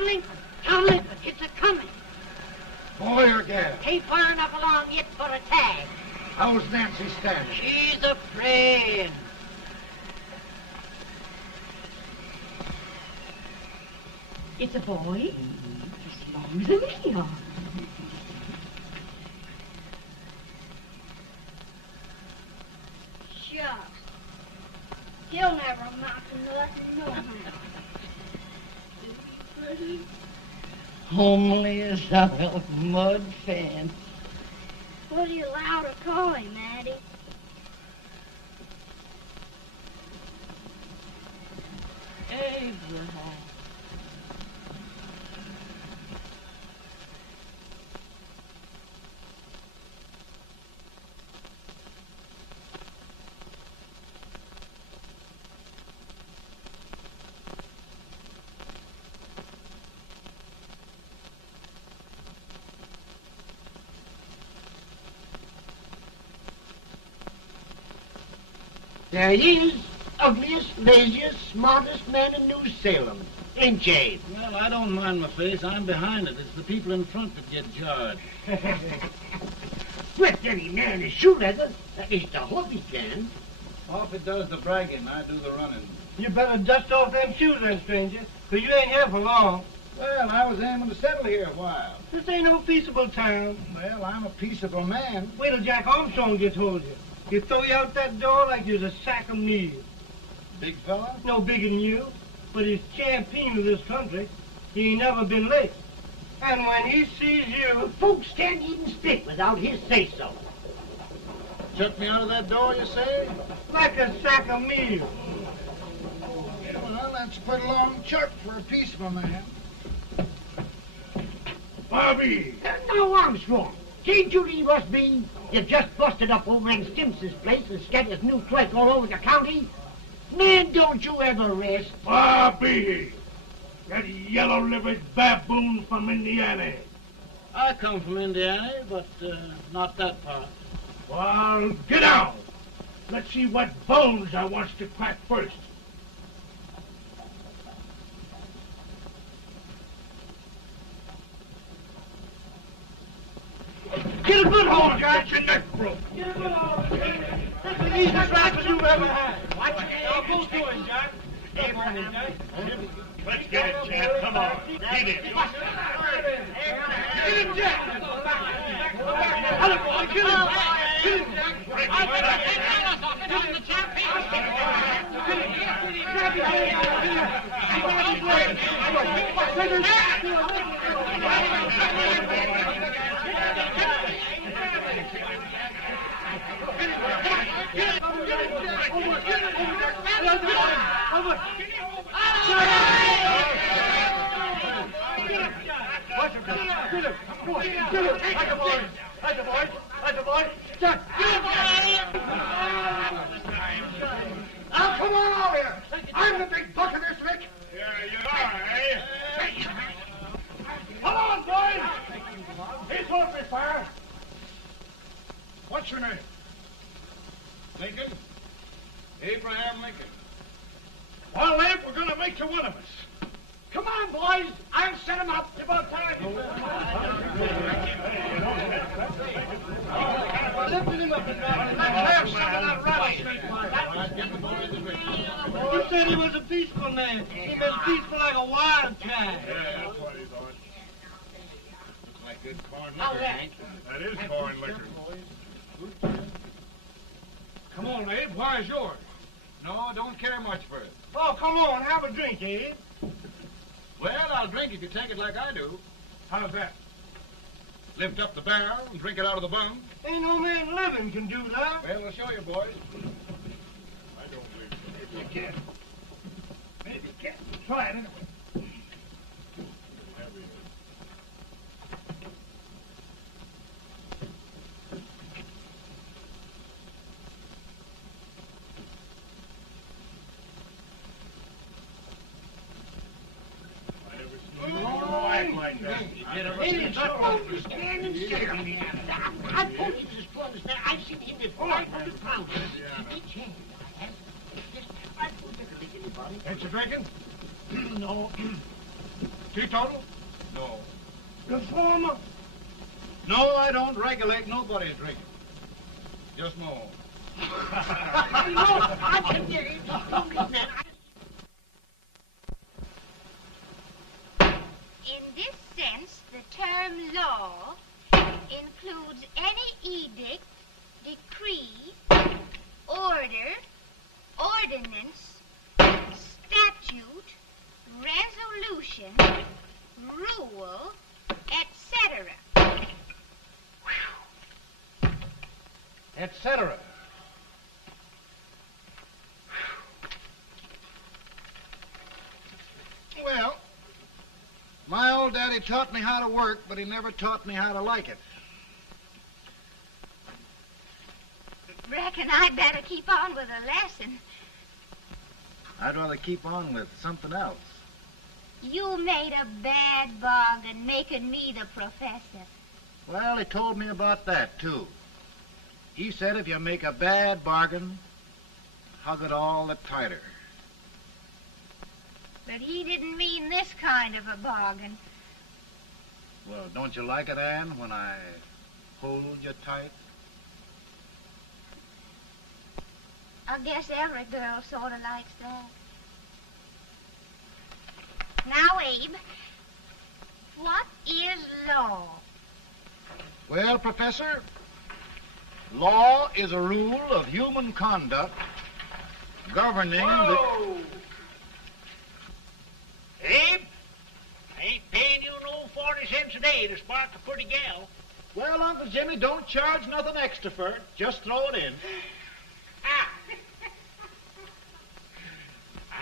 Townley, Townley, it's a-coming. Boy or gal? Ain't far enough along yet for a tag. How's Nancy standing? She's a-praying. It's a boy? As long as me are. Shucks. He'll never amount to nothing, no how. Pretty. Homely as a mud fan. What are you allowed to call him, Addie? Abraham. There he is, ugliest, laziest, smartest man in New Salem, ain't Jay? Well, I don't mind my face. I'm behind it. It's the people in front that get jarred. With any man in shoe leather, at least I hope he can. Off it does the bragging. I do the running. You better dust off them shoes then, stranger, 'cause you ain't here for long. Well, I was aiming to settle here a while. This ain't no peaceable town. Well, I'm a peaceable man. Wait till Jack Armstrong gets hold of you. He'll throw you out that door like you're a sack of meal. Big fella? No bigger than you, but he's champion of this country. He ain't never been late. And when he sees you... Folks can't even speak without his say-so. Chuck me out of that door, you say? Like a sack of meal. Well, that's a pretty long chuck for a peaceable man. Bobby! Now, Armstrong, can't you leave us be? You've just busted up over in Stimpson's place and scattered new clerk all over the county. Man, don't you ever rest. Bobby! That yellow-livered baboon from Indiana. I come from Indiana, but not that part. Well, get out. Let's see what bones I wants to crack first. Get a good hold, Jack. Get your neck broke. Get a good hold. That's the easiest rifle you've ever had. Watch it. Now, both doing, Jack. Abraham, Jack. Let's get it, Jack. Come on. Get it. Get him, Jack. Hello, boy. Get him. Get him, Jack. Get him, the champion. Grab Now, come on over here. I'm the big buck of this lick. Yeah, you are, eh? Come on, boys. He's holding me fire. What's your name? Lincoln? Abraham Lincoln. Well, Abe, we're going to make you one of us. Come on, boys. I'll set him up. It's about time. Lifting him up and down. Let's have some of that rattlesnake. You said he was a peaceful man. He was peaceful like a wild cat. Yeah, that's what he thought. Looks like good corn liquor, Hank. That is corn liquor. Come on, Abe. Where's yours? No, don't care much for it. Oh, come on. Have a drink, Abe. Well, I'll drink if you take it like I do. How's that? Lift up the barrel and drink it out of the bung. Ain't no man living can do that. Well, I'll show you, boys. I don't believe so. Maybe you can. Maybe you can. Try it anyway. Like that. Stand and sit on me. I told you this was understand. I've seen him before. 500 pounds. Each hand. I told you to make anybody. Ain't you drinking? No. Teetotal? No. Reformer? No, I don't regulate nobody's drinking. Just my own. I can get it. In this sense, the term law includes any edict, decree, order, ordinance, statute, resolution, rule, etc. Etc. Well, my old daddy taught me how to work, but he never taught me how to like it. Reckon I'd better keep on with the lesson. I'd rather keep on with something else. You made a bad bargain making me the professor. Well, he told me about that, too. He said if you make a bad bargain, hug it all the tighter. But he didn't mean this kind of a bargain. Well, don't you like it, Ann, when I hold you tight? I guess every girl sort of likes that. Now, Abe, what is law? Well, Professor, law is a rule of human conduct governing Whoa! Abe, I ain't paying you no 40 cents a day to spark a pretty gal. Well, Uncle Jimmy, don't charge nothing extra for it. Just throw it in.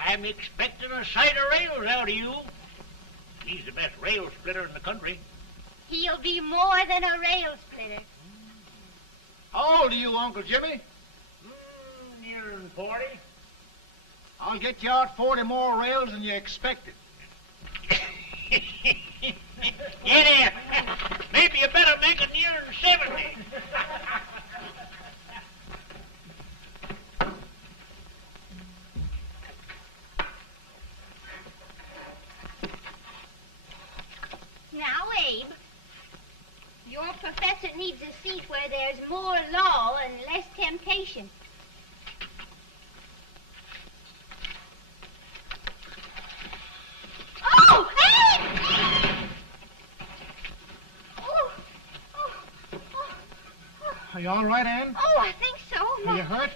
I'm expecting a sight of rails out of you. He's the best rail splitter in the country. He'll be more than a rail splitter. How old are you, Uncle Jimmy? Nearing 40. I'll get you out 40 more rails than you expected. Get in. Maybe you better make it nearing 70. Now, Abe, your professor needs a seat where there's more law and less temptation. Oh, Abe! Oh, oh, oh, oh. Are you all right, Ann? Oh, I think so. Are you hurt?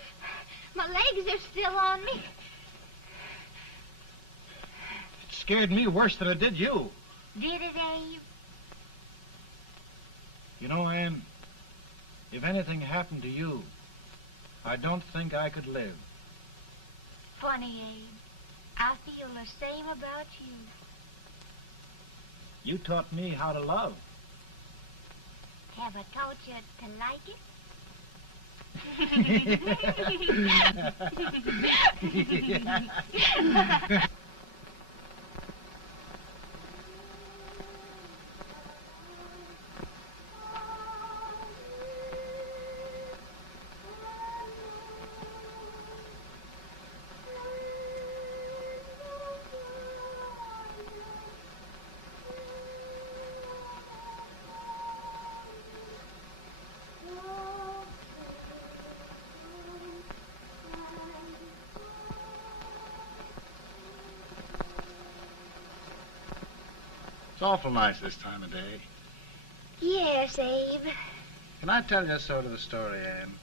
My legs are still on me. It scared me worse than it did you. Did it, Abe? You know, Ann, if anything happened to you, I don't think I could live. Funny, Abe. I feel the same about you. You taught me how to love. Have I taught you to like it? It's awful nice this time of day. Yes, Abe. Can I tell you sort of a story, Ann?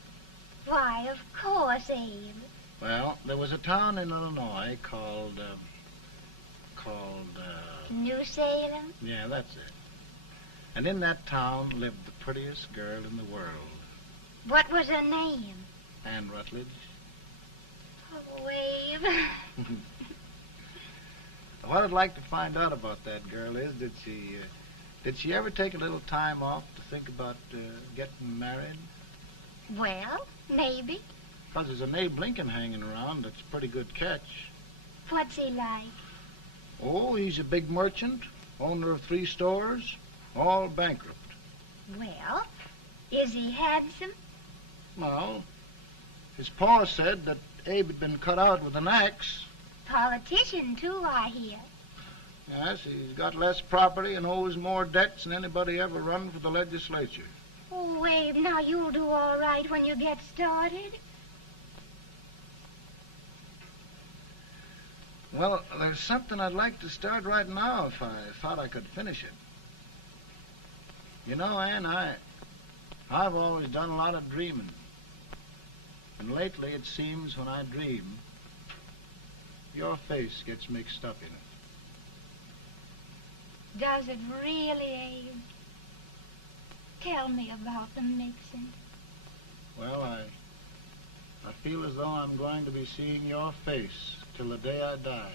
Why, of course, Abe. Well, there was a town in Illinois called, New Salem? yeah, that's it. And in that town lived the prettiest girl in the world, What was her name? Ann Rutledge. Oh, Abe. What I'd like to find out about that girl is, did she ever take a little time off to think about getting married? Well, maybe. Because there's an Abe Lincoln hanging around that's a pretty good catch. What's he like? Oh, he's a big merchant, owner of 3 stores, all bankrupt. Well, is he handsome? Well, his pa said that Abe had been cut out with an axe. Politician, too, I hear. Yes, he's got less property and owes more debts than anybody ever run for the legislature. Oh, Abe, now you'll do all right when you get started. Well, there's something I'd like to start right now if I thought I could finish it. You know, Ann, I've always done a lot of dreaming. And lately it seems when I dream, your face gets mixed up in it. Does it really, Abe? Tell me about the mixing. Well, I feel as though I'm going to be seeing your face till the day I die.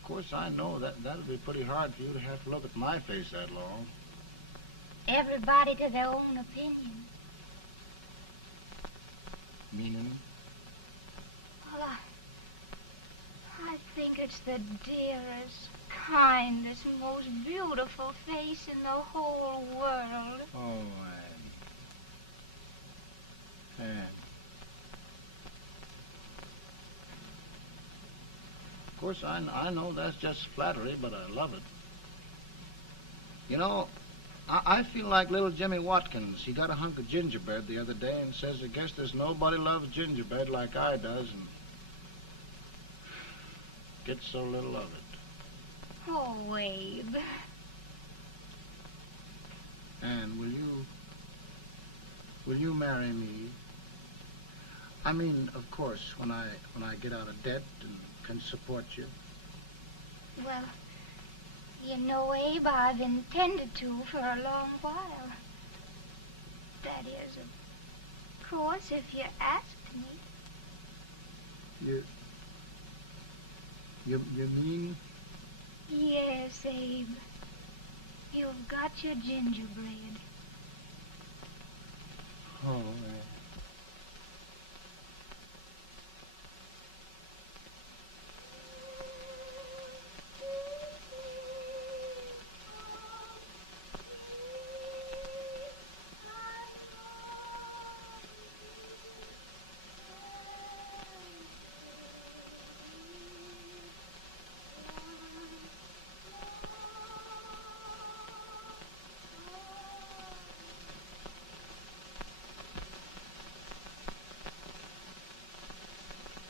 Of course, I know that'll be pretty hard for you to have to look at my face that long. Everybody to their own opinion. Meaning? Well, I think it's the dearest, kindest, most beautiful face in the whole world. Oh, Ann. Ann. Of course, I know that's just flattery, but I love it. You know, I feel like little Jimmy Watkins. He got a hunk of gingerbread the other day and says, I guess there's nobody loves gingerbread like I does, and gets so little of it. Oh, Abe. Ann, will you marry me? I mean, of course, when I get out of debt and can support you. Well, you know, Abe, I've intended to for a long while. That is, of course, if you asked me. You mean? Yes, Abe. You've got your gingerbread. Oh,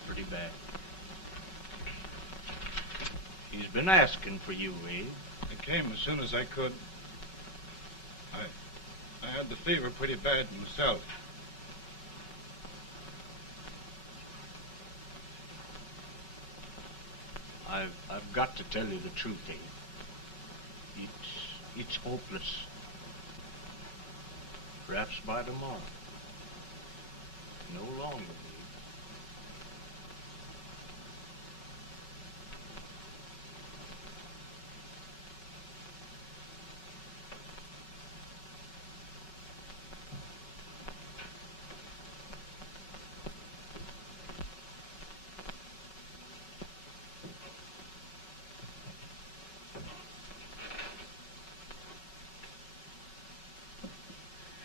Pretty bad. He's been asking for you, Abe. I came as soon as I could. I had the fever pretty bad myself. I've got to tell you the truth, Abe. It's hopeless. Perhaps by tomorrow. No longer, Abe.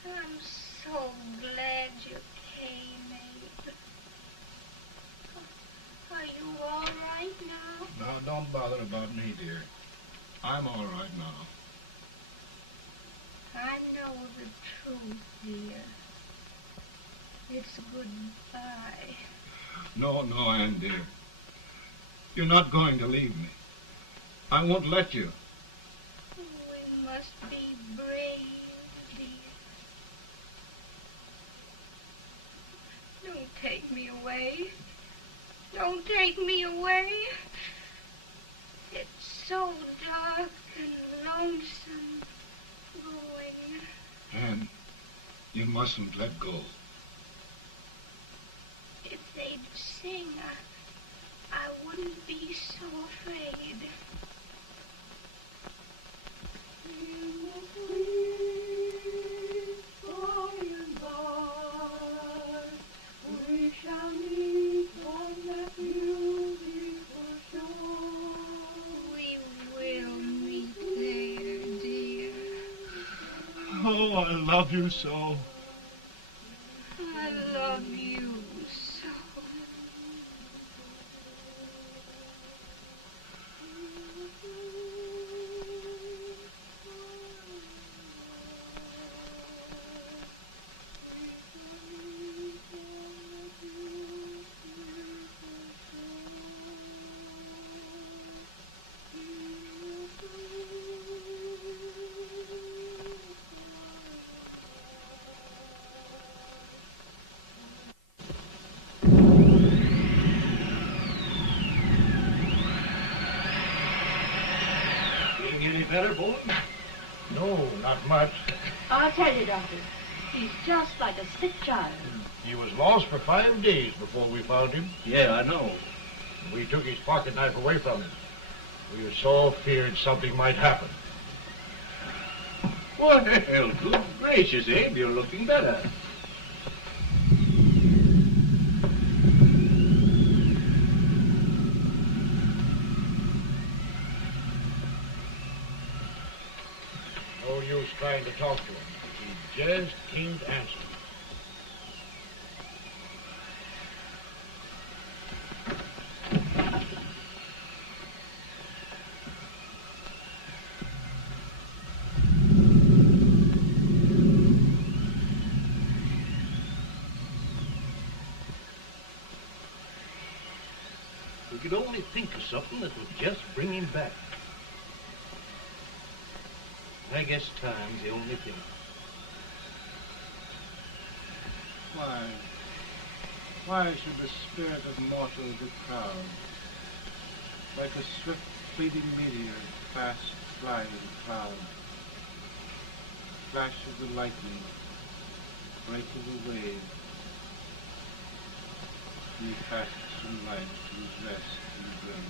I'm so glad you came, Abe. Are you all right now? Now, don't bother about me, dear. I'm all right now. I know the truth, dear. It's goodbye. No, Ann, dear. You're not going to leave me. I won't let you. We must be brave, dear. Don't take me away. Don't take me away. It's so dark and lonesome going. Ann, you mustn't let go. If they'd sing, I wouldn't be so afraid. We shall meet on that beautiful shore. We will meet there, dear. Oh, I love you so. I love you so. matter, boy? No, not much. I'll tell you, Doctor. He's just like a sick child. He was lost for 5 days before we found him. Yeah, I know. We took his pocket knife away from him. We were so feared something might happen. Well, good gracious, Abe, you're looking better. No use trying to talk to him. He just can't answer. We could only think of something that would just bring him back. I guess time's the only thing. Why should the spirit of mortal be proud? Like a swift fleeting meteor, fast flying cloud. Flash of the lightning, break of the wave. He fasts from life to his rest in the grave.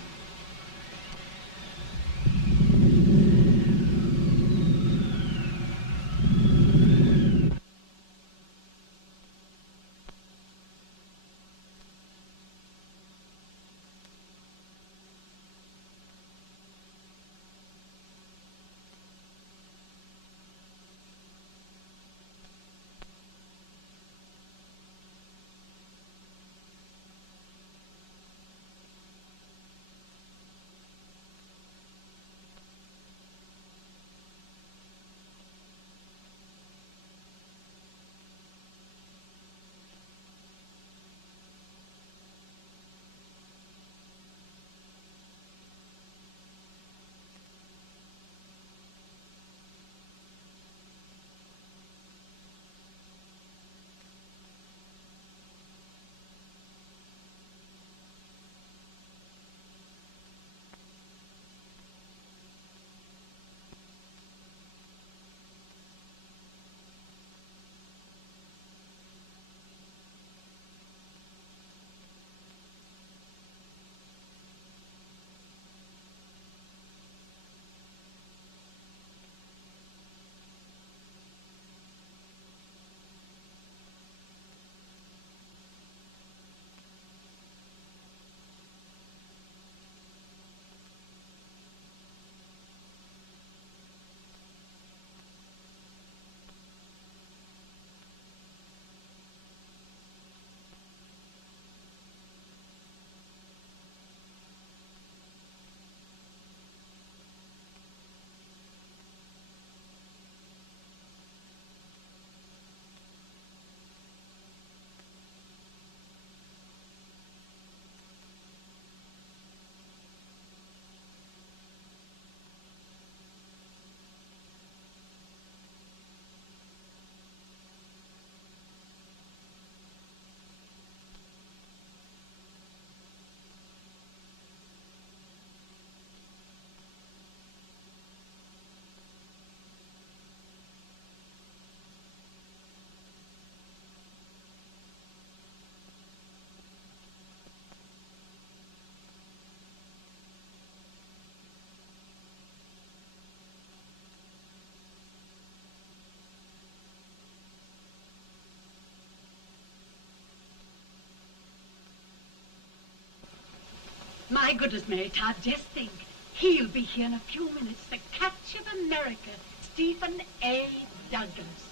My goodness, Mary Todd, just think. He'll be here in a few minutes. The catch of America, Stephen A. Douglas.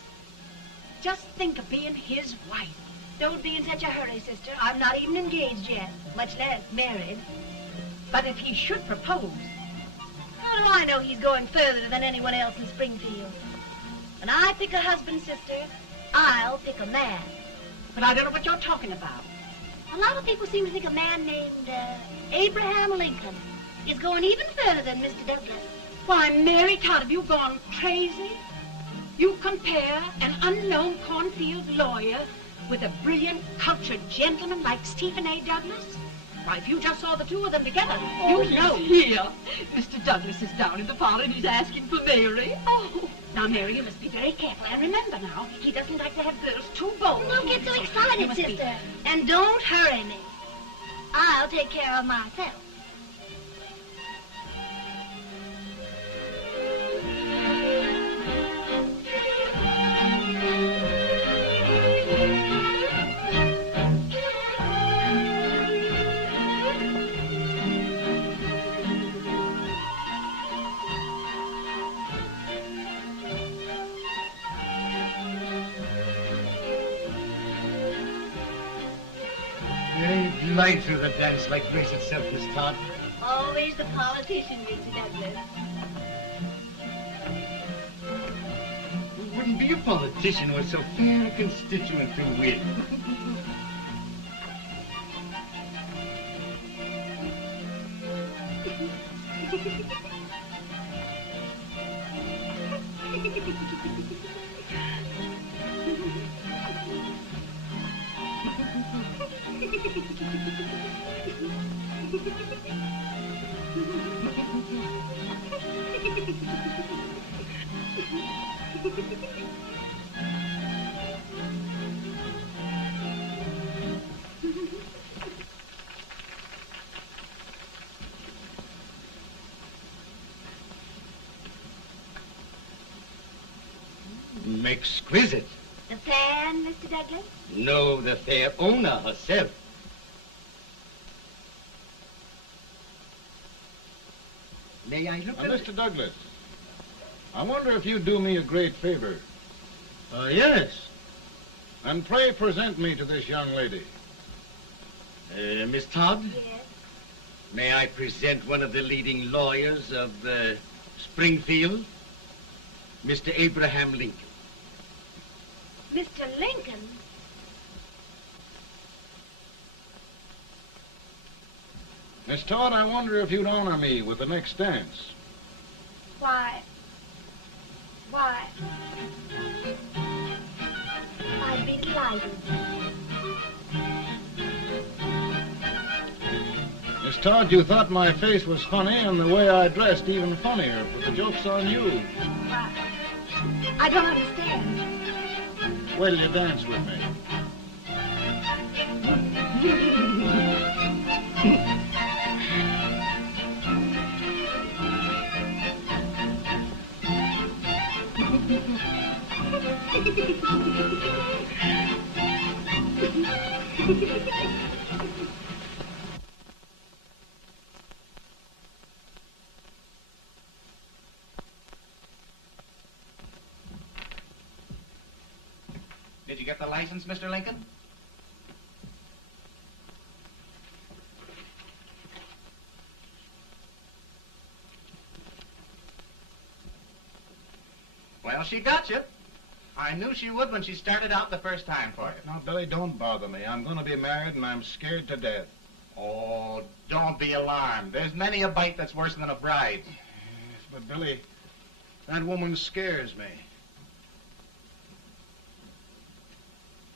Just think of being his wife. Don't be in such a hurry, sister. I'm not even engaged yet, much less married. But if he should propose... How do I know he's going further than anyone else in Springfield? When I pick a husband, sister, I'll pick a man. But I don't know what you're talking about. A lot of people seem to think a man named Abraham Lincoln is going even further than Mr. Douglas. Why, Mary Todd, have you gone crazy? You compare an unknown cornfield lawyer with a brilliant, cultured gentleman like Stephen A. Douglas? Why, if you just saw the two of them together, you'd know. Here. Mr. Douglas is down in the parlor and he's asking for Mary. Oh. Now, Mary, you must be very careful. And remember now, he doesn't like to have girls too bold. Don't get so You excited, must be- sister. And don't hurry me. I'll take care of myself. They glide through the dance like grace itself, Miss Todd. Always the politician, Mr. Douglas. Who wouldn't be a politician with so fair a constituent to win? Exquisite. The fan, Mr. Douglas? No, the fair owner herself. May I look at it? Mr. Douglas, I wonder if you'd do me a great favor. Yes. And pray present me to this young lady. Miss Todd? Yes. May I present one of the leading lawyers of Springfield, Mr. Abraham Lincoln. Mr. Lincoln? Miss Todd, I wonder if you'd honor me with the next dance. Why? I'd be delighted. Miss Todd, you thought my face was funny and the way I dressed even funnier, but the joke's on you. Why? I don't understand. Will you dance with me? Did you get the license, Mr. Lincoln? Well, she got you. I knew she would when she started out the first time for you. Now, Billy, don't bother me. I'm going to be married and I'm scared to death. Oh, don't be alarmed. There's many a bite that's worse than a bride. Yes, but Billy, that woman scares me.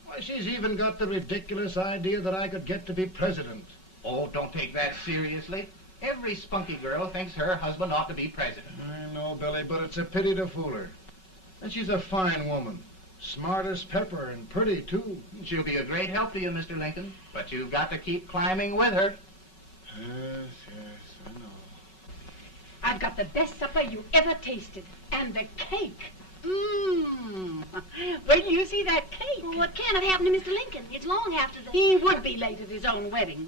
Why, she's even got the ridiculous idea that I could get to be president. Oh, don't take that seriously. Every spunky girl thinks her husband ought to be president. I know, Billy, but it's a pity to fool her. And she's a fine woman. Smart as pepper and pretty, too. She'll be a great help to you, Mr. Lincoln, but you've got to keep climbing with her. Yes, I know. I've got the best supper you ever tasted. And the cake. Mmm. Wait till you see that cake. Well, what can have happened to Mr. Lincoln? It's long after the... He would be late at his own wedding.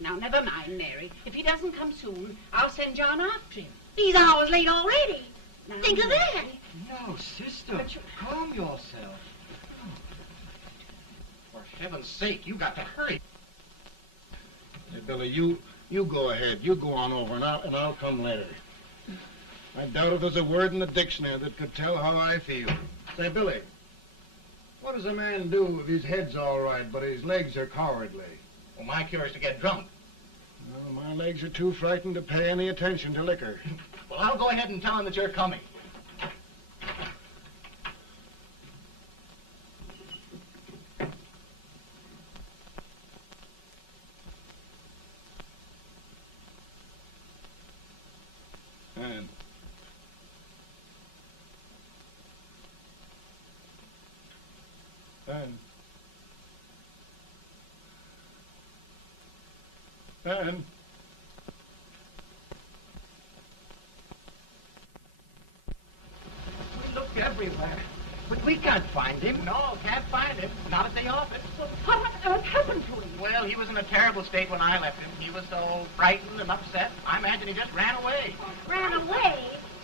Now, never mind, Mary. If he doesn't come soon, I'll send John after him. He's hours late already. Now, Think of that. No, sister. Calm yourself. For heaven's sake, you got to hurry. Hey, Billy, you go ahead. You go on over, and I'll come later. I doubt if there's a word in the dictionary that could tell how I feel. Say, Billy, what does a man do if his head's all right, but his legs are cowardly? Well, my cure is to get drunk. Well, my legs are too frightened to pay any attention to liquor. Well, I'll go ahead and tell him that you're coming. Ann. We looked everywhere, but we can't find him. No, can't find him. Not at the office. Well, what on earth happened to him? Well, he was in a terrible state when I left him. He was so frightened and upset. I imagine he just ran away. Ran away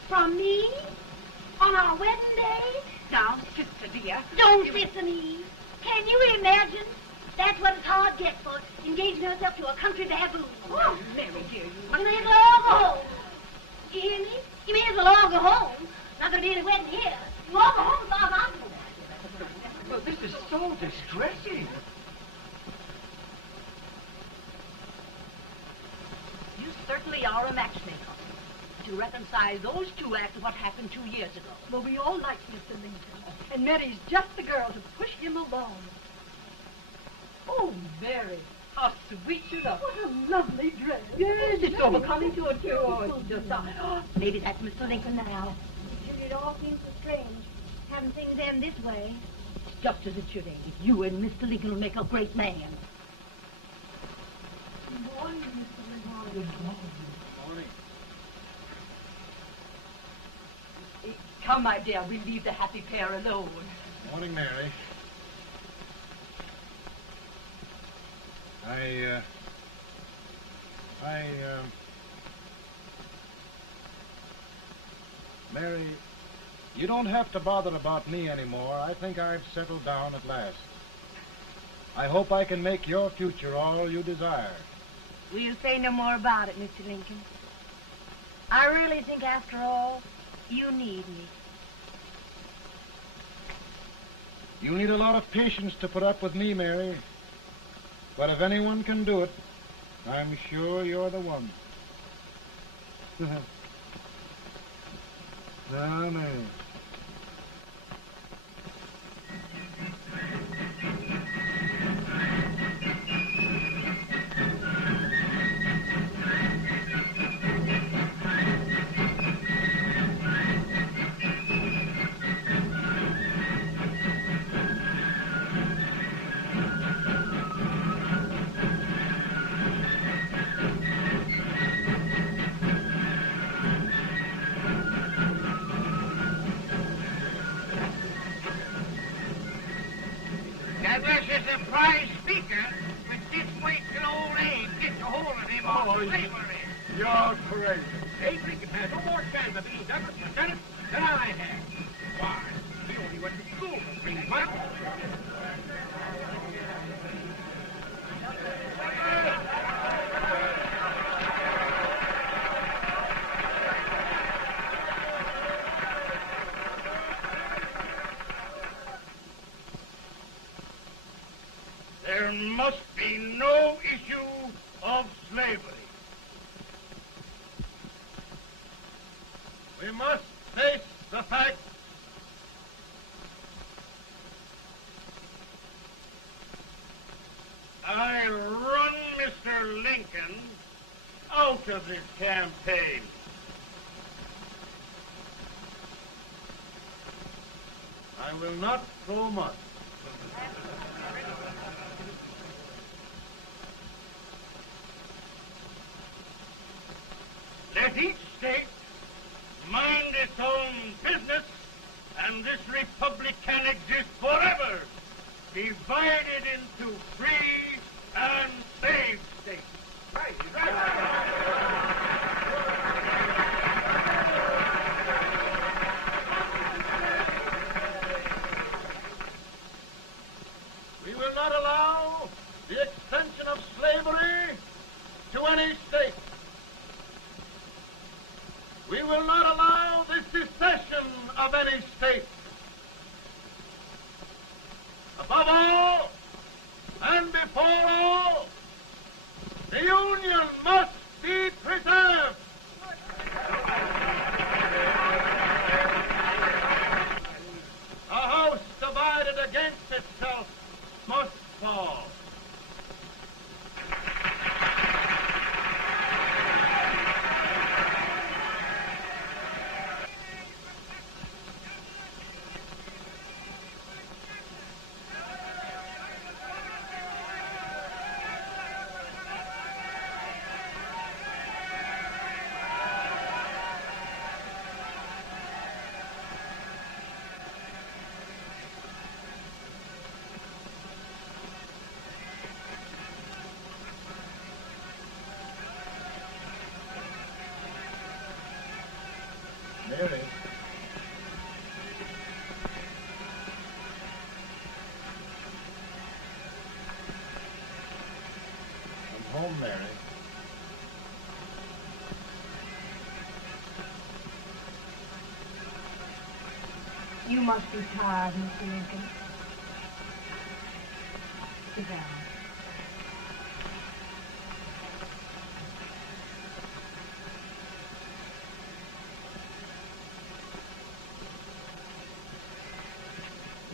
from me on our wedding day? Now, sister dear. Don't sister me. Can you imagine? That's what it's hard gets for, engaging herself to a country baboon. Oh, Mary dear, You may as well all go home. You hear me? You may as well all go home. Not going to be any wedding here. You all go home as far as I'm concerned. Well, this is so distressing. You certainly are a matchmaker. To reconcile those two after what happened 2 years ago. Well, we all like Mr. Lincoln. And Mary's just the girl to push him along. Oh, Mary, how sweet you look. What a lovely dress. Yes, it's overcoming to it, too. Oh, it's just... maybe that's Mr. Lincoln now. It all seems so strange, having things end this way. Just as it should end. You and Mr. Lincoln will make a great man. Good morning, Mr. Lincoln. Good morning. Come, my dear, we'll leave the happy pair alone. Morning, Mary. Mary, you don't have to bother about me anymore. I think I've settled down at last. I hope I can make your future all you desire. We'll say no more about it, Mr. Lincoln. I really think, after all, you need me. You need a lot of patience to put up with me, Mary. But if anyone can do it, I'm sure you're the one. No, no. That was a surprise speaker, but just wait till old Abe gets a hold of him on slavery. You're crazy. Abe Lincoln has no more chance of being Douglas Lieutenant than I have. Why? He only went to school for 3 months. There must be no issue of slavery. We must face the fact I run Mr. Lincoln out of this campaign. I will not throw much. Let each state mind its own business, and this republic can exist forever, divided into free and slave states. Right, We will not allow the extension of slavery to any state. We will not allow the secession of any state. Above all, and before all, the Union must be preserved. A house divided against itself must fall. home, Mary. You must be tired, Mr. Lincoln. Sit down.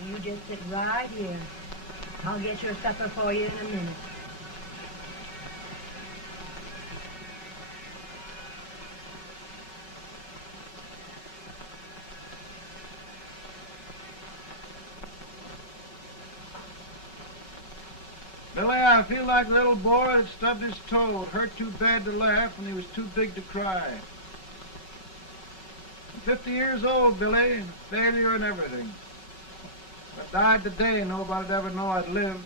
You just sit right here. I'll get your supper for you in a minute. Billy, I feel like a little boy that stubbed his toe. It hurt too bad to laugh, and he was too big to cry. I'm 50 years old, Billy, failure and everything. If I died today, nobody'd ever know I'd lived.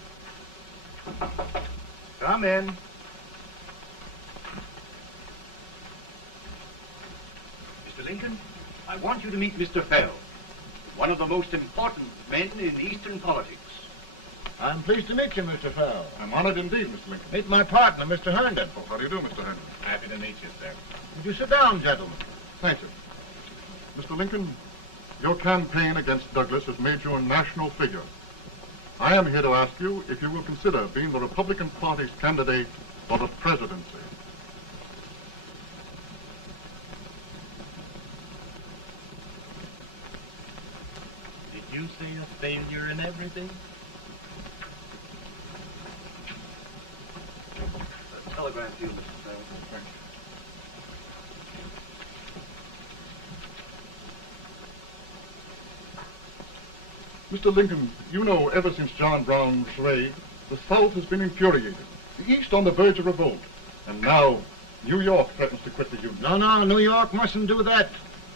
Come in. Mr. Lincoln, I want you to meet Mr. Fell, one of the most important men in Eastern politics. I'm pleased to meet you, Mr. Fell. I'm honored indeed, Mr. Lincoln. Meet my partner, Mr. Herndon. Oh, how do you do, Mr. Henry? Happy to meet you, sir. Would you sit down, gentlemen? Thank you. Mr. Lincoln, your campaign against Douglas has made you a national figure. I am here to ask you if you will consider being the Republican Party's candidate for the presidency. Did you say a failure in everything? A telegram to you, Mr. Fell. Thank you. Mr. Lincoln, you know ever since John Brown's raid, the South has been infuriated, the East on the verge of revolt, and now New York threatens to quit the Union. No, New York mustn't do that.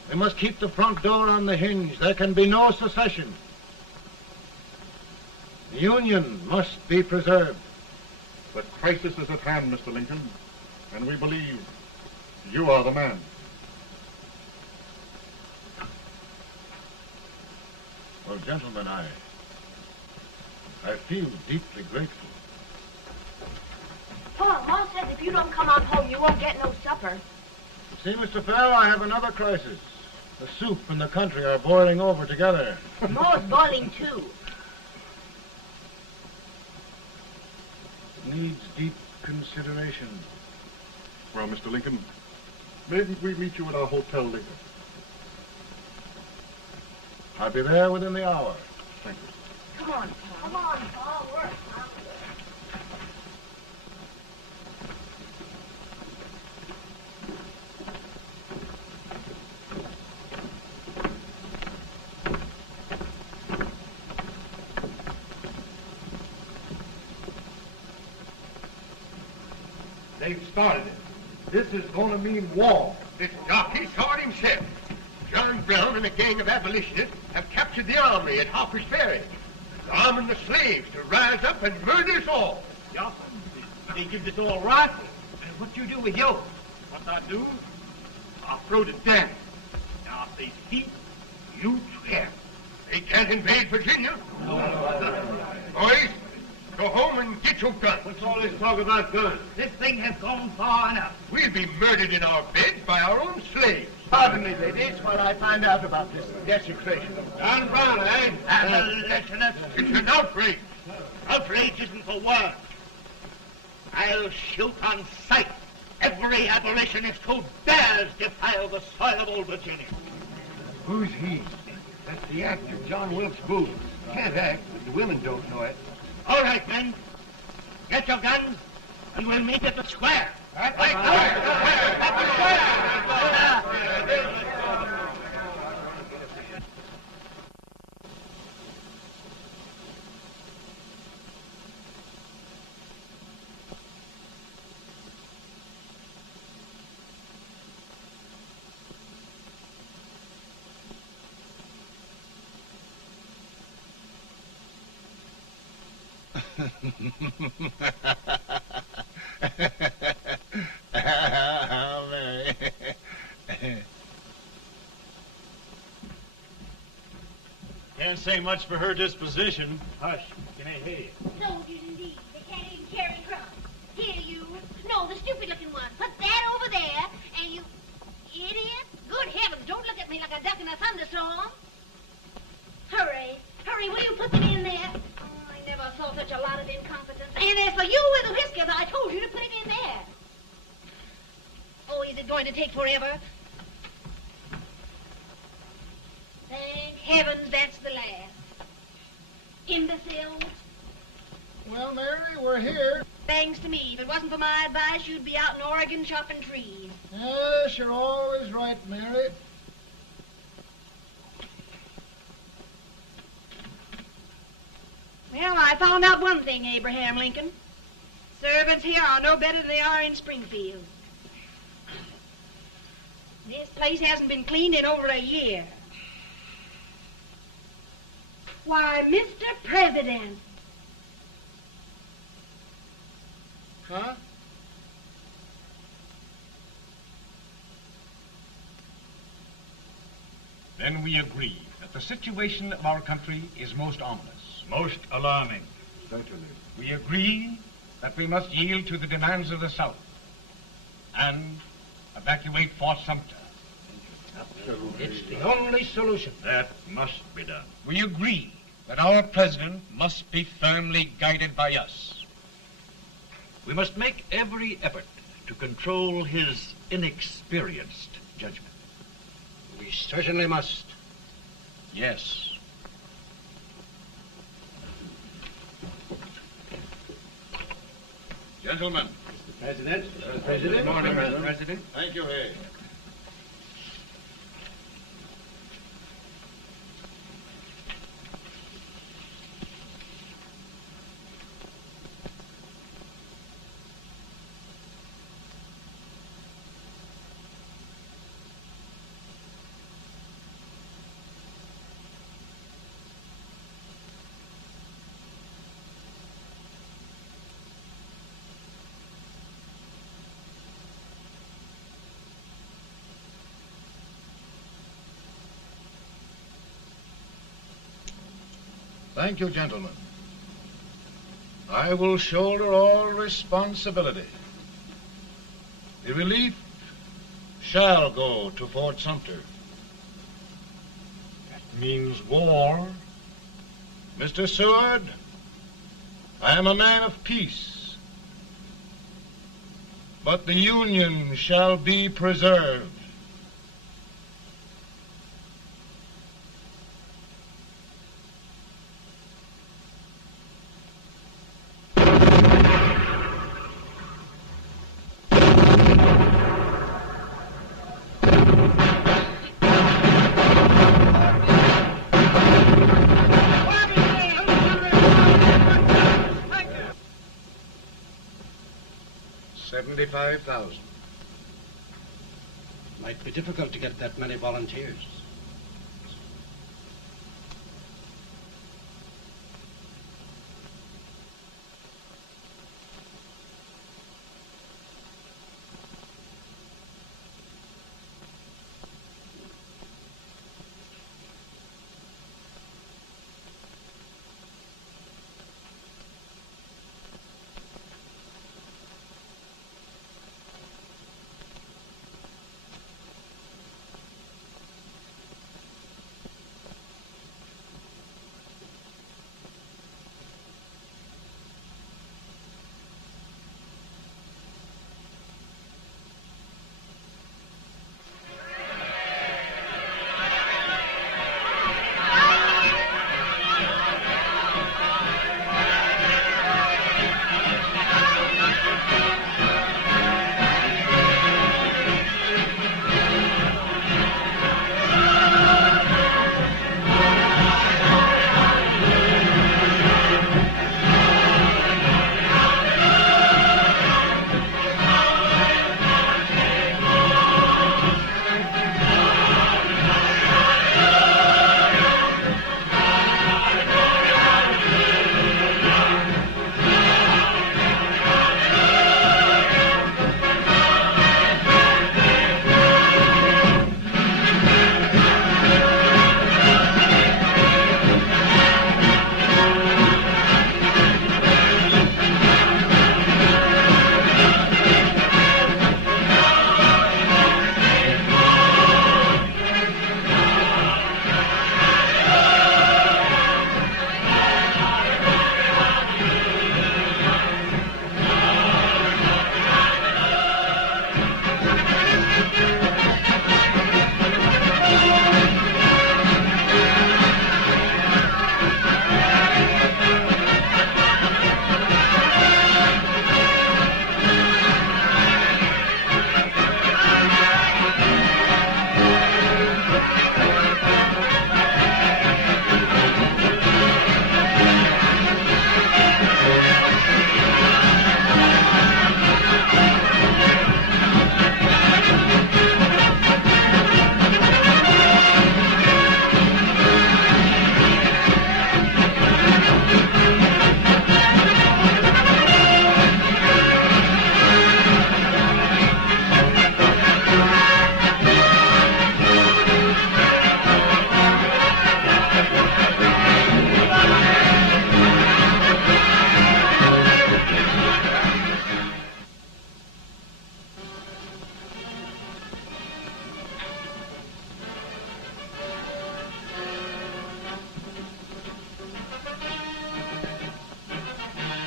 They must keep the front door on the hinge. There can be no secession. The Union must be preserved. The crisis is at hand, Mr. Lincoln, and we believe you are the man. Well, gentlemen, I feel deeply grateful. Ma says if you don't come on home, you won't get no supper. See, Mr. Fell, I have another crisis. The soup and the country are boiling over together. Ma's boiling too. It needs deep consideration. Well, Mr. Lincoln, maybe we meet you at our hotel later. I'll be there within the hour. Thank you. Come on, Paul. Work. They've started it. This is going to mean war. This jockey saw it himself. John Brown and a gang of abolitionists have captured the armory at Harper's Ferry. They're arming the slaves to rise up and murder us all. Yeah, they give this all right. And what you do with yours? What I do? I'll throw to them. Now, if they speak, you swear. They can't invade Virginia. Boys, go home and get your guns. What's all this talk about guns? This thing has gone far enough. We'll be murdered in our beds by our own slaves. Pardon me, ladies, while I find out about this desecration. John Brown, eh? Abolitionists. It's an outrage. Outrage isn't for words. I'll shoot on sight every abolitionist who dares defile the soil of old Virginia. Who's he? That's the actor, John Wilkes Booth. Can't act, but the women don't know it. All right, men. Get your guns, and we'll meet at the square. At the Mary. Can't say much for her disposition. Hush. Can I hear you? Soldiers indeed. They can't even carry crumbs. Here, you. And as for you with the whiskey, I told you to put it in there. Oh, is it going to take forever? Thank heavens that's the last. Imbecile. Well, Mary, we're here. Thanks to me. If it wasn't for my advice, you'd be out in Oregon chopping trees. Yes, you're always right, Mary. Well, I found out one thing, Abraham Lincoln. Servants here are no better than they are in Springfield. This place hasn't been cleaned in over a year. Why, Mr. President. Huh? Then we agree that the situation of our country is most ominous. Most alarming. Certainly. We agree that we must yield to the demands of the South and evacuate Fort Sumter. It's the only solution. That must be done. We agree that our president must be firmly guided by us. We must make every effort to control his inexperienced judgment. We certainly must. Yes. Gentlemen. President. President. Good morning, Mr. President. Thank you, Hay. Thank you, gentlemen. I will shoulder all responsibility. The relief shall go to Fort Sumter. That means war. Mr. Seward, I am a man of peace, but the Union shall be preserved. $75,000. Might be difficult to get that many volunteers.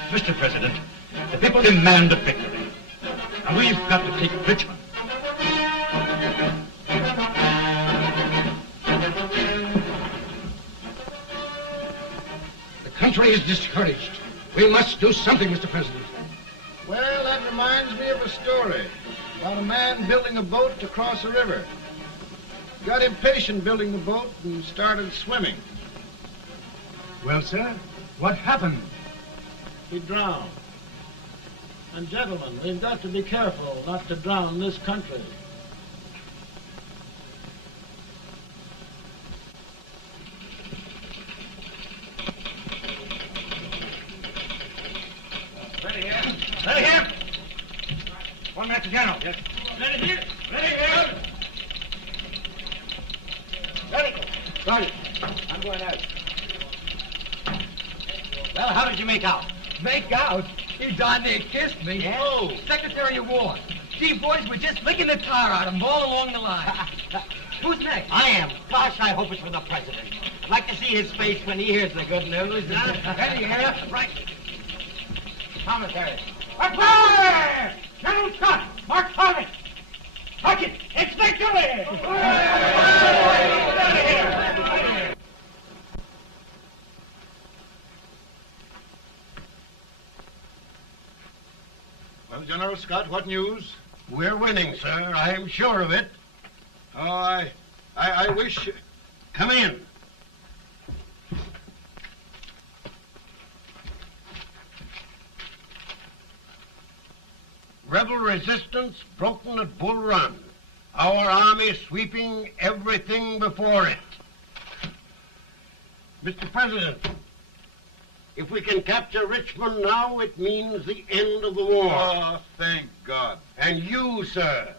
Mr. President, the people demand a victory. And we've got to take Richmond. The country is discouraged. We must do something, Mr. President. Well, that reminds me of a story about a man building a boat to cross a river. Got impatient building the boat and started swimming. Well, sir, what happened? He drowned. And gentlemen, we've got to be careful not to drown this country. Ready here. Ready here. One minute to General. Yes. Ready here. Ready here. Ready. Sergeant, I'm going out. Well, how did you make out? Make out? He darn near kissed me. Yeah? Oh, Secretary of War. Gee, boys, we're just licking the tar out of him all along the line. Who's next? I am. Gosh, I hope it's for the president. I'd like to see his face when he hears the good news. Ready here. Right. Commissary. Fire! General Scott, mark target. Sergeant, it's victory! Well, General Scott, what news? We're winning, sir. I am sure of it. Oh, I wish... Come in. Rebel resistance broken at Bull Run. Our army sweeping everything before it. Mr. President, if we can capture Richmond now, it means the end of the war. Oh, thank God. And you, sir,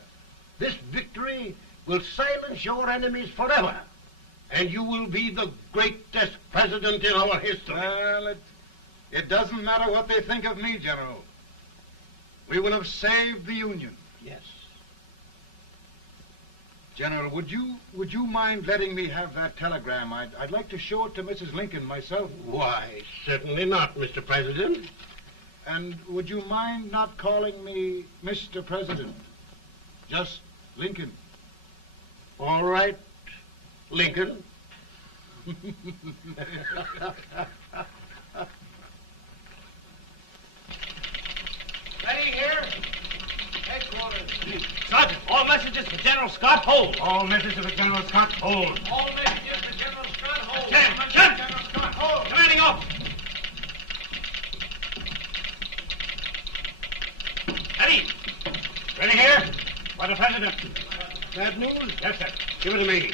this victory will silence your enemies forever. And you will be the greatest president in our history. Well, it doesn't matter what they think of me, General. We will have saved the Union. Yes. General, would you mind letting me have that telegram? I'd like to show it to Mrs. Lincoln myself. Why, certainly not, Mr. President. And would you mind not calling me Mr. President? Just Lincoln. All right, Lincoln. Ready here. Headquarters. Sergeant, all messages for General Scott, hold. All messages for General Scott, hold. All messages for General Scott, hold. General Scott, hold. Commanding officer. Ready. Ready here. For the President. Bad news? Yes, sir. Give it to me.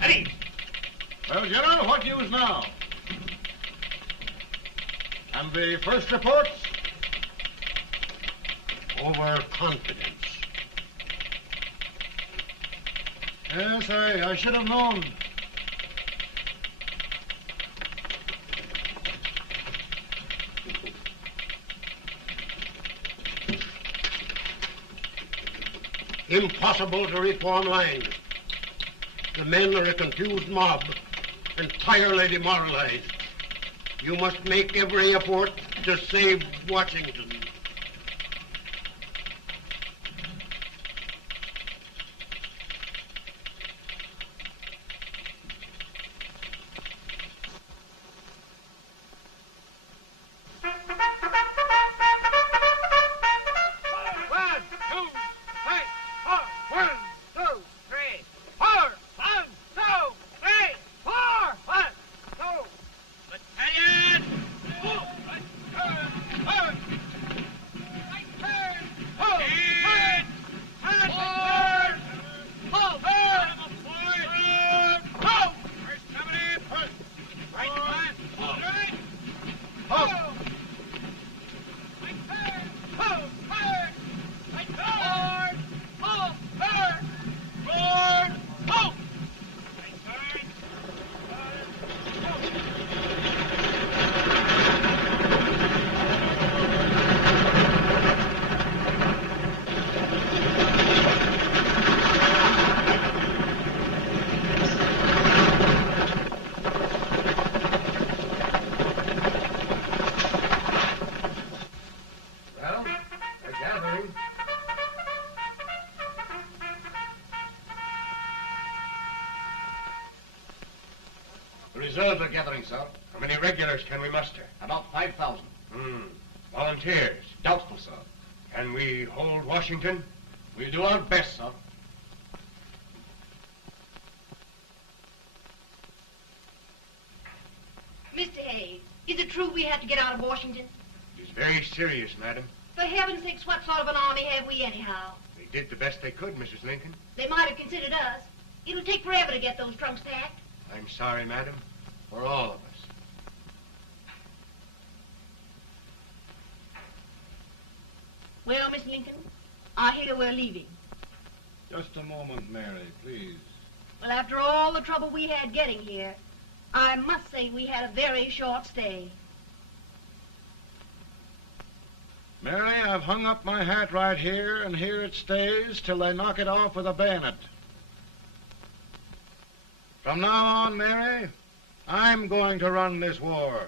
Ready. Well, General, what news now? And the first reports? Overconfidence. Yes, I should have known. Impossible to reform lines. The men are a confused mob, entirely demoralized. You must make every effort to save Washington. reserves are gathering, sir. How many regulars can we muster? About 5,000. Volunteers? Doubtful, sir. Can we hold Washington? We'll do our best, sir. Mr. Hayes, is it true we have to get out of Washington? It's very serious, madam. For heaven's sakes, what sort of an army have we anyhow? They did the best they could, Mrs. Lincoln. They might have considered us. It'll take forever to get those trunks packed. I'm sorry, madam, for all of us. Well, Miss Lincoln, I hear we're leaving. Just a moment, Mary, please. Well, after all the trouble we had getting here, I must say we had a very short stay. Mary, I've hung up my hat right here, and here it stays till they knock it off with a bayonet. From now on, Mary, I'm going to run this war.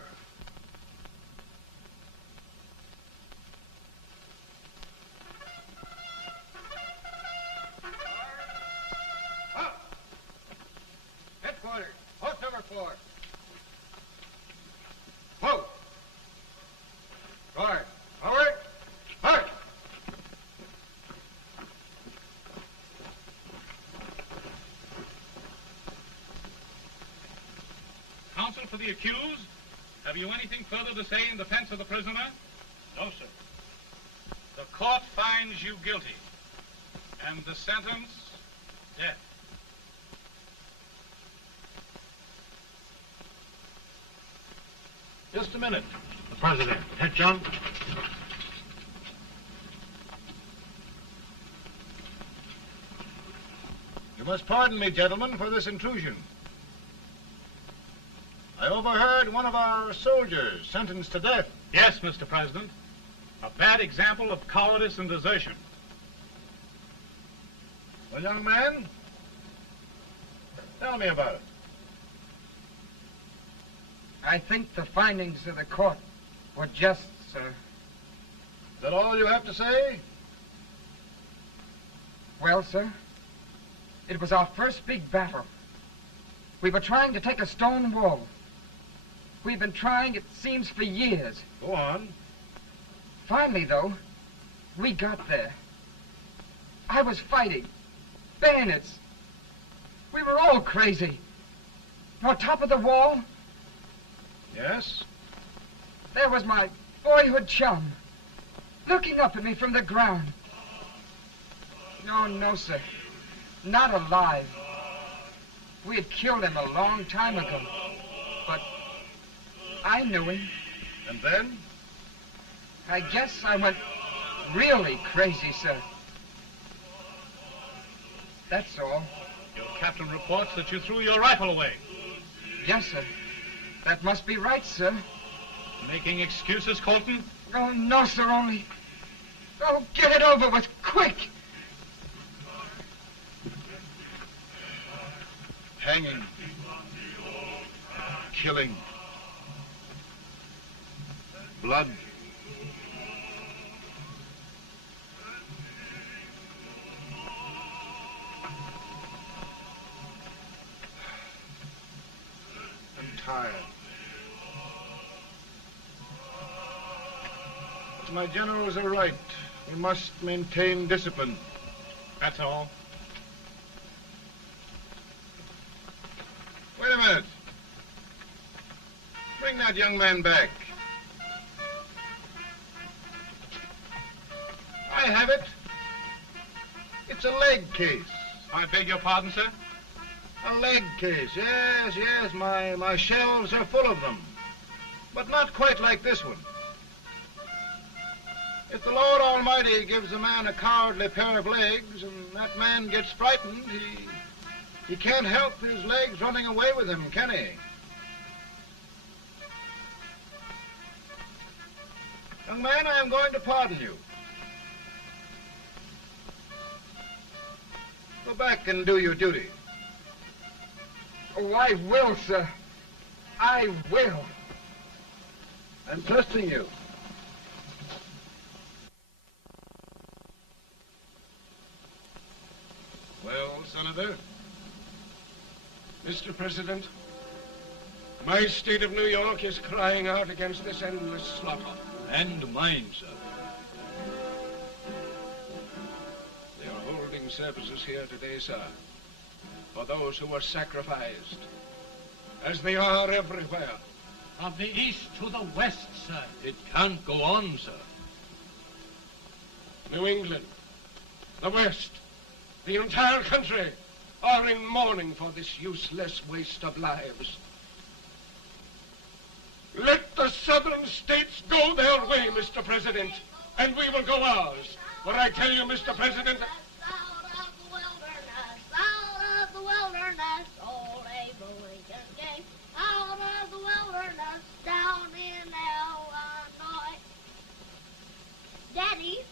Headquarters, post number 4. Whoa! Guard, forward, march! Counsel for the accused, have you anything further to say in defense of the prisoner? No, sir. The court finds you guilty, and the sentence, death. Just a minute. The president. Head, John. You must pardon me, gentlemen, for this intrusion. I overheard one of our soldiers sentenced to death. Yes, Mr. President. A bad example of cowardice and desertion. Well, young man, tell me about it. I think the findings of the court were just, sir. Is that all you have to say? Well, sir, it was our first big battle. We were trying to take a stone wall. We've been trying, it seems, for years. Go on. Finally, though, we got there. I was fighting. Bayonets. We were all crazy. On top of the wall, Yes? there was my boyhood chum, looking up at me from the ground. No, sir. Not alive. We had killed him a long time ago. But I knew him. And then? I guess I went really crazy, sir. That's all. Your captain reports that you threw your rifle away. Yes, sir. That must be right, sir. Making excuses, Colton? Oh, no, sir, only... Oh, get it over with, quick! Hanging. Killing. Blood. I'm tired. But my generals are right. We must maintain discipline. That's all. Wait a minute. Bring that young man back. I have it. It's a leg case. I beg your pardon, sir? A leg case, yes. My shelves are full of them. But not quite like this one. If the Lord Almighty gives a man a cowardly pair of legs and that man gets frightened, he can't help his legs running away with him, can he? Young man, I am going to pardon you. Go back and do your duty. Oh, I will, sir. I will. I'm trusting you. Well, Senator? Mr. President, My state of New York is crying out against this endless slaughter. And mine, sir. They are holding services here today, sir, for those who were sacrificed, as they are everywhere. From the east to the west, sir. It can't go on, sir. New England, the West, the entire country are in mourning for this useless waste of lives. Let the southern states go their way, Mr. President, and we will go ours. But I tell you, Mr. President... Out of the wilderness, old Abraham Lincoln came. Out of the wilderness, down in Illinois. Daddy,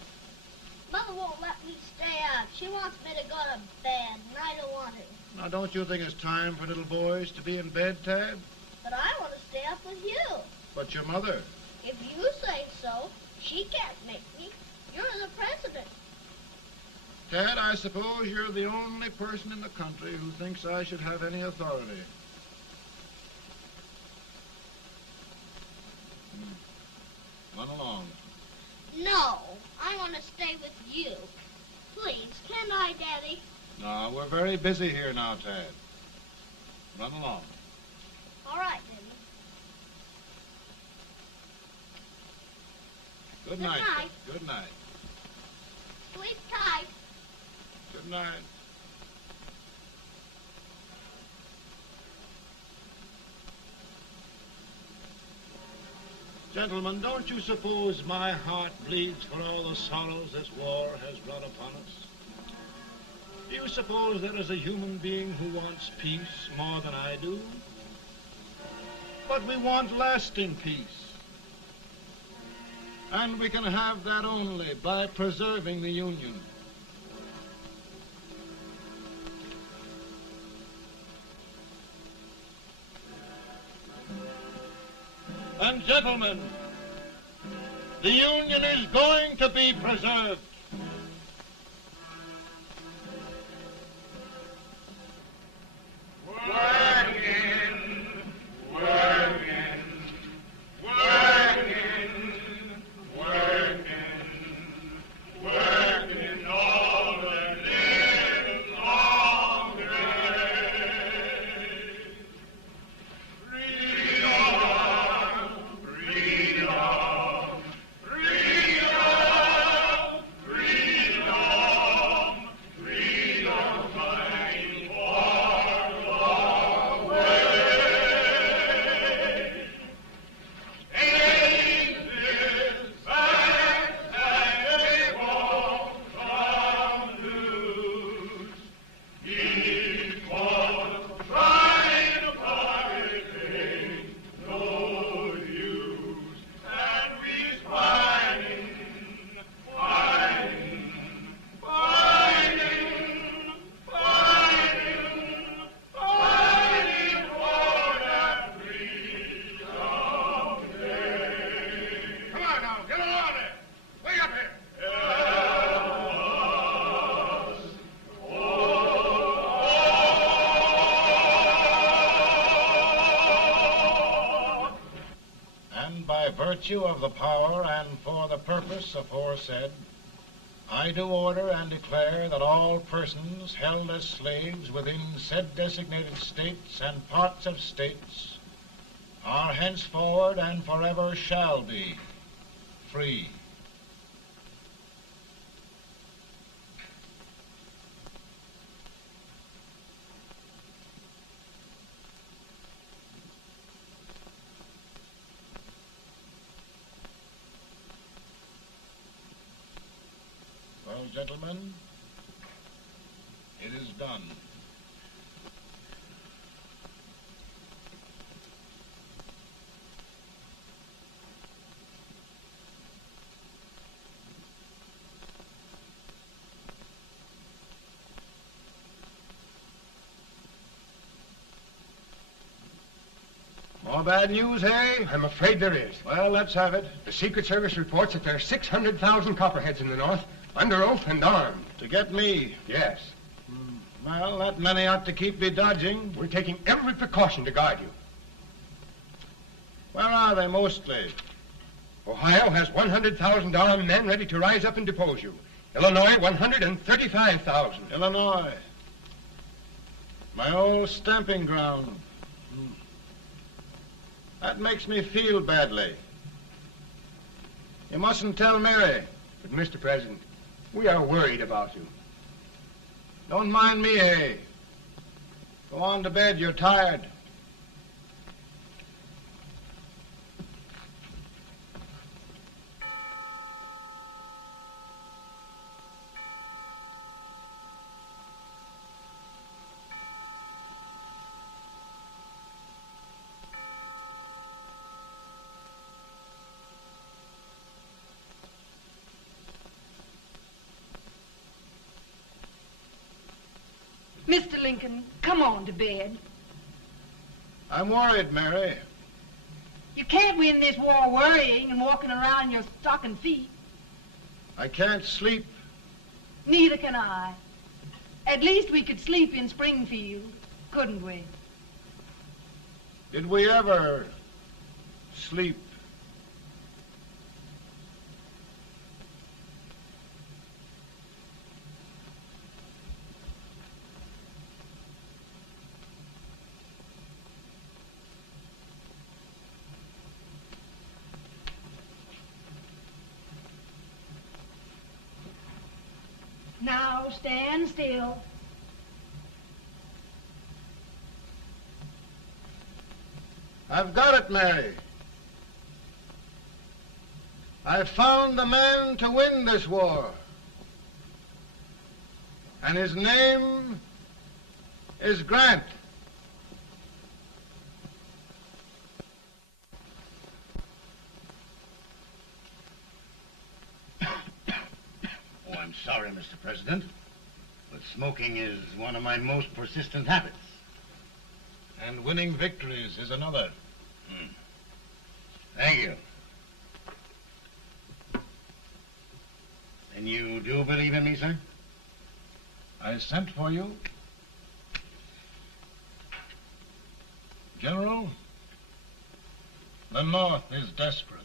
Mother won't let me stay up. She wants me to go to bed, and I don't want to. Now, don't you think it's time for little boys to be in bed, Tad? But I want to stay up with you. But your mother? If you say so, she can't make me. You're the president. Tad, I suppose you're the only person in the country who thinks I should have any authority. Run along. No, I want to stay with you. Please, can I, Daddy? No, we're very busy here now, Tad. Run along. All right, Daddy. Good night. Good night. Sleep tight. Good night. Gentlemen, don't you suppose my heart bleeds for all the sorrows this war has brought upon us? Do you suppose there is a human being who wants peace more than I do? But we want lasting peace. And we can have that only by preserving the Union. And gentlemen, the Union is going to be preserved. Virtue of the power and for the purpose aforesaid, I do order and declare that all persons held as slaves within said designated states and parts of states are henceforward and forever shall be free. Well, gentlemen, it is done. More bad news, eh? I'm afraid there is. Well, let's have it. The Secret Service reports that there are 600,000 Copperheads in the North, under oath and armed. To get me? Yes. Well, that many ought to keep me dodging. We're taking every precaution to guard you. Where are they mostly? Ohio has $100,000 men ready to rise up and depose you. Illinois, 135,000. Illinois. My old stamping ground. That makes me feel badly. You mustn't tell Mary. But, Mr. President, we are worried about you. Don't mind me, eh? Go on to bed. You're tired. Mr. Lincoln, come on to bed. I'm worried, Mary. You can't win this war worrying and walking around in your stocking feet. I can't sleep. Neither can I. At least we could sleep in Springfield, couldn't we? Did we ever sleep? Now stand still. I've got it, Mary. I've found the man to win this war. And his name is Grant. Oh, I'm sorry, Mr. President, but smoking is one of my most persistent habits. And winning victories is another. Thank you. And you do believe in me, sir? I sent for you. General, the North is desperate.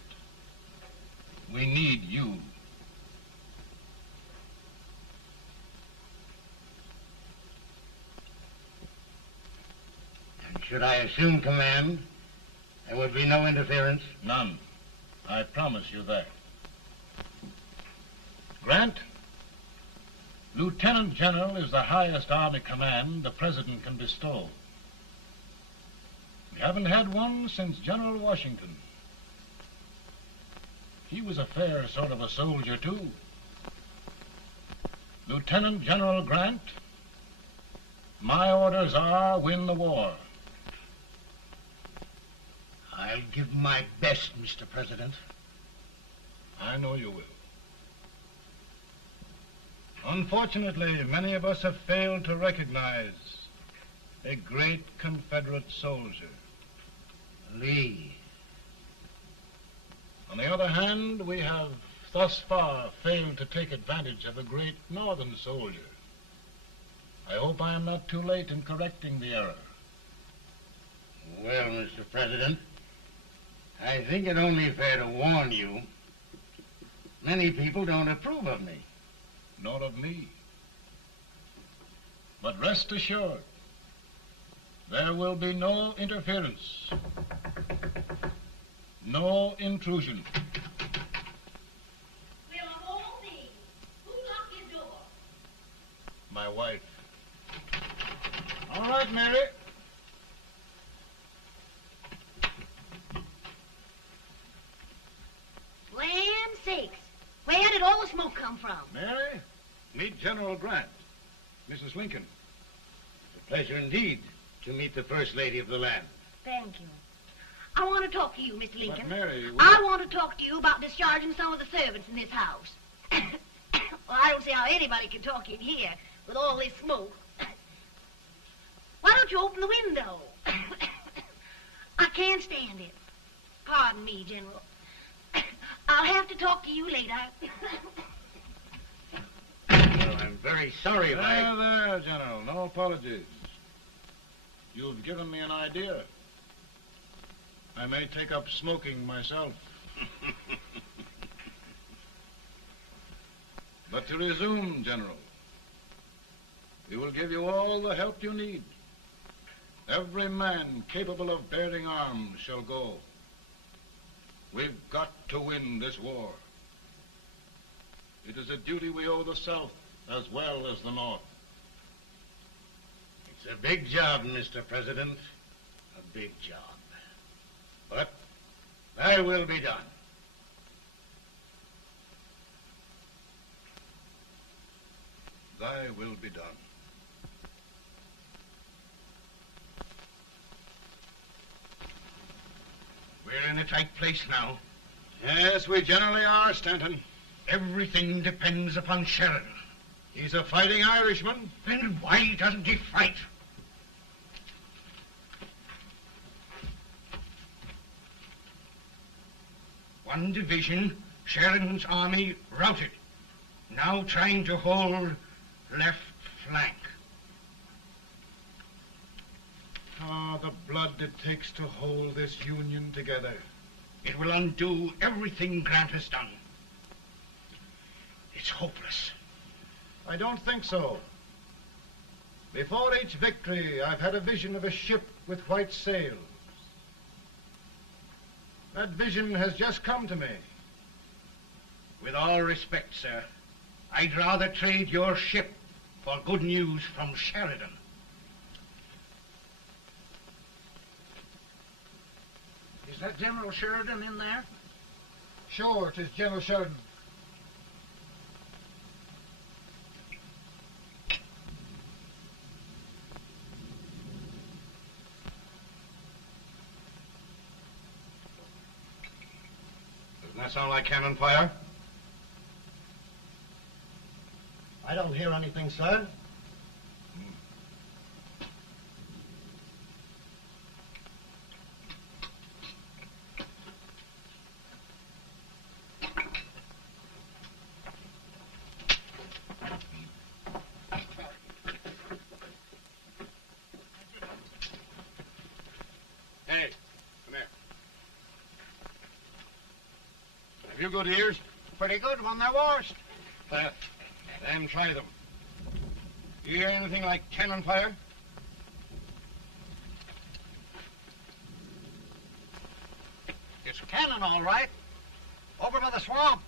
We need you. And should I assume command, there would be no interference? None. I promise you that. Grant, Lieutenant General is the highest army command the President can bestow. We haven't had one since General Washington. He was a fair sort of a soldier, too. Lieutenant General Grant, my orders are win the war. I'll give my best, Mr. President. I know you will. Unfortunately, many of us have failed to recognize a great Confederate soldier. Lee. On the other hand, we have thus far failed to take advantage of a great Northern soldier. I hope I am not too late in correcting the error. Well, Mr. President, I think it only fair to warn you. Many people don't approve of me. Nor of me. But rest assured, there will be no interference, no intrusion. Well, of all things, who locked your door? My wife. All right, Mary. Land sakes. Where did all the smoke come from? Mary, meet General Grant, Mrs. Lincoln. It's a pleasure indeed to meet the First Lady of the land. Thank you. I want to talk to you, Mr. Lincoln. But Mary, I want to talk to you about discharging some of the servants in this house. Well, I don't see how anybody can talk in here with all this smoke. Why don't you open the window? I can't stand it. Pardon me, General. I'll have to talk to you later. Well, I'm very sorry if There, General. No apologies. You've given me an idea. I may take up smoking myself. But to resume, General, we will give you all the help you need. Every man capable of bearing arms shall go. We've got to win this war. It is a duty we owe the South as well as the North. It's a big job, Mr. President. A big job. But thy will be done. Thy will be done. We're in a tight place now. Yes, we generally are, Stanton. Everything depends upon Sheridan. He's a fighting Irishman. Then why doesn't he fight? One division, Sheridan's army, routed. Now trying to hold left flank. Ah, the blood it takes to hold this Union together. It will undo everything Grant has done. It's hopeless. I don't think so. Before each victory, I've had a vision of a ship with white sails. That vision has just come to me. With all respect, sir, I'd rather trade your ship for good news from Sheridan. Is that General Sheridan in there? Sure, it is General Sheridan. Doesn't that sound like cannon fire? I don't hear anything, sir. Hey, come here. Have you good ears? Pretty good when they're washed. Then try them. You hear anything like cannon fire? It's cannon, all right. Over by the swamp.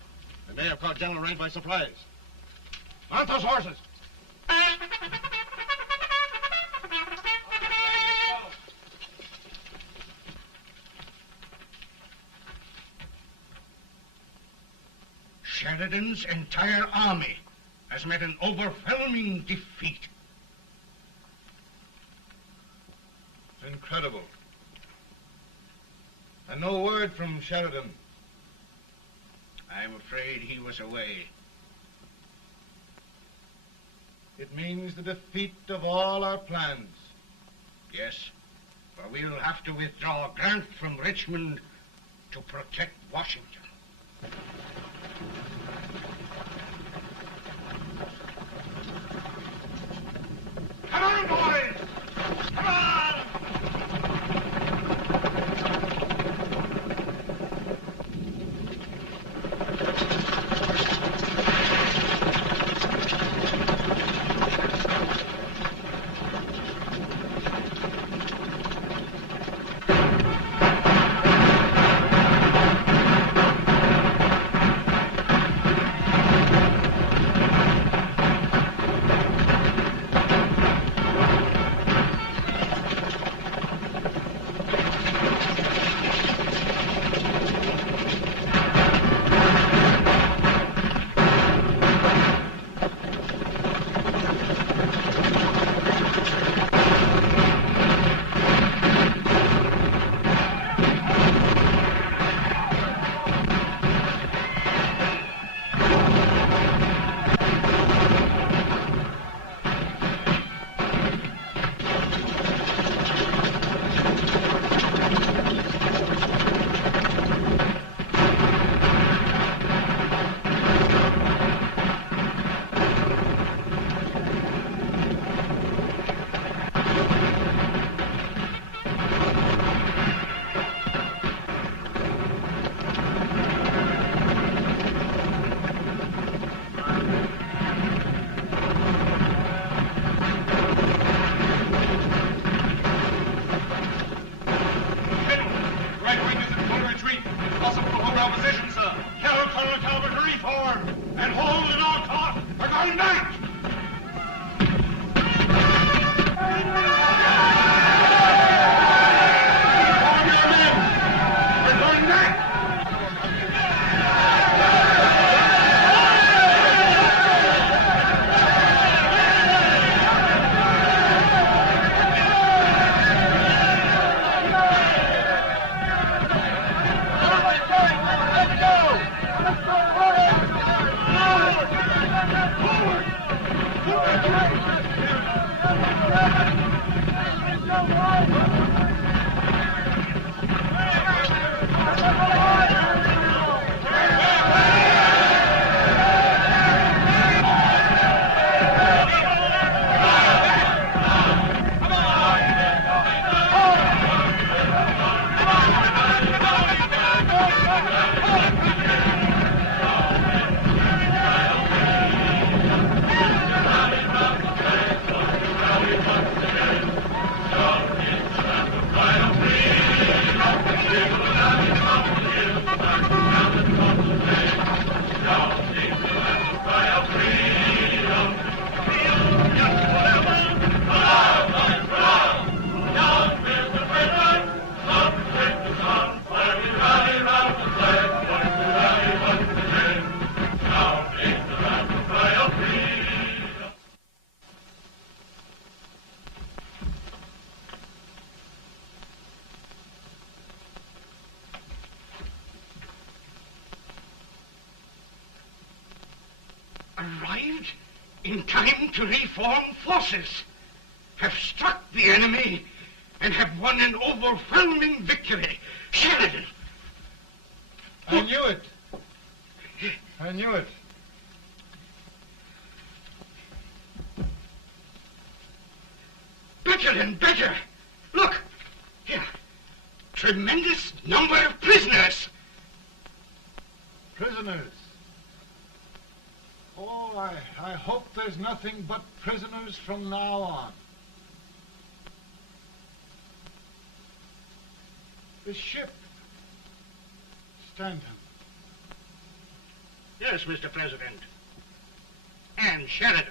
They may have caught General Rank by surprise. Mount those horses. Sheridan's entire army has met an overwhelming defeat. It's incredible. And no word from Sheridan. I'm afraid he was away. It means the defeat of all our plans. Yes, for we'll have to withdraw Grant from Richmond to protect Washington. Come on, boys! Come on! in time to reform forces, have struck the enemy, and have won an overwhelming victory. Sheridan! I knew it. I knew it. Better and better. Look, here. Tremendous number of prisoners. Prisoners? Oh, I hope there's nothing but prisoners from now on. The ship. Stanton. Yes, Mr. President. And Sheridan.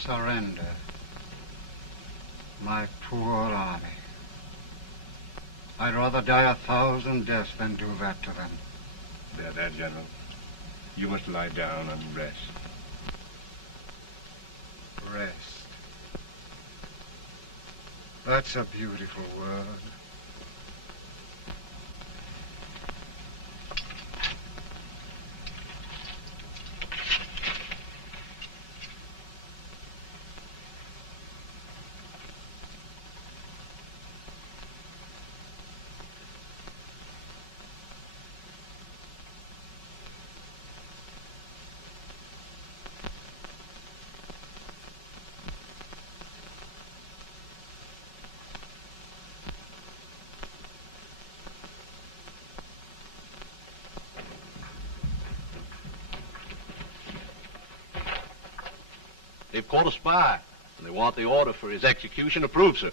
Surrender. My poor army. I'd rather die 1,000 deaths than do that to them. There, General. You must lie down and rest. Rest. That's a beautiful word. They've caught a spy, and they want the order for his execution approved, sir.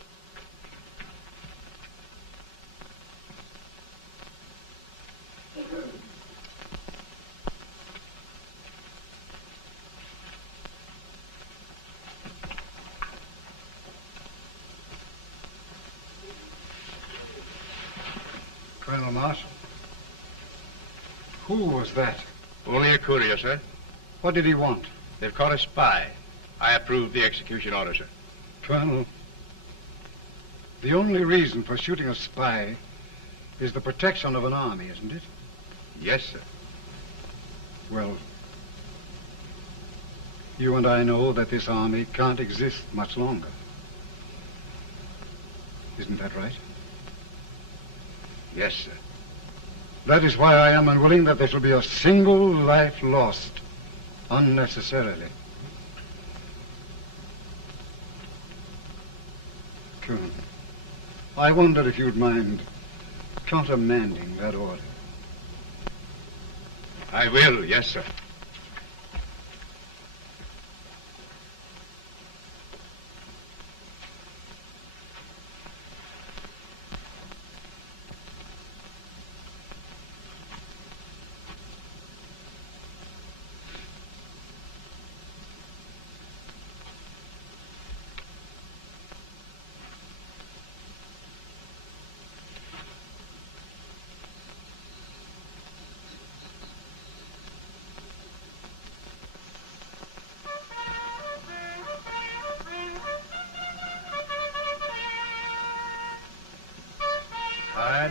Colonel Marshall. Who was that? Only a courier, sir. What did he want? They've caught a spy. I approve the execution order, sir. Colonel, the only reason for shooting a spy is the protection of an army, isn't it? Yes, sir. Well, you and I know that this army can't exist much longer. Isn't that right? Yes, sir. That is why I am unwilling that there shall be a single life lost unnecessarily. Colonel, I wonder if you'd mind countermanding that order. I will, yes, sir.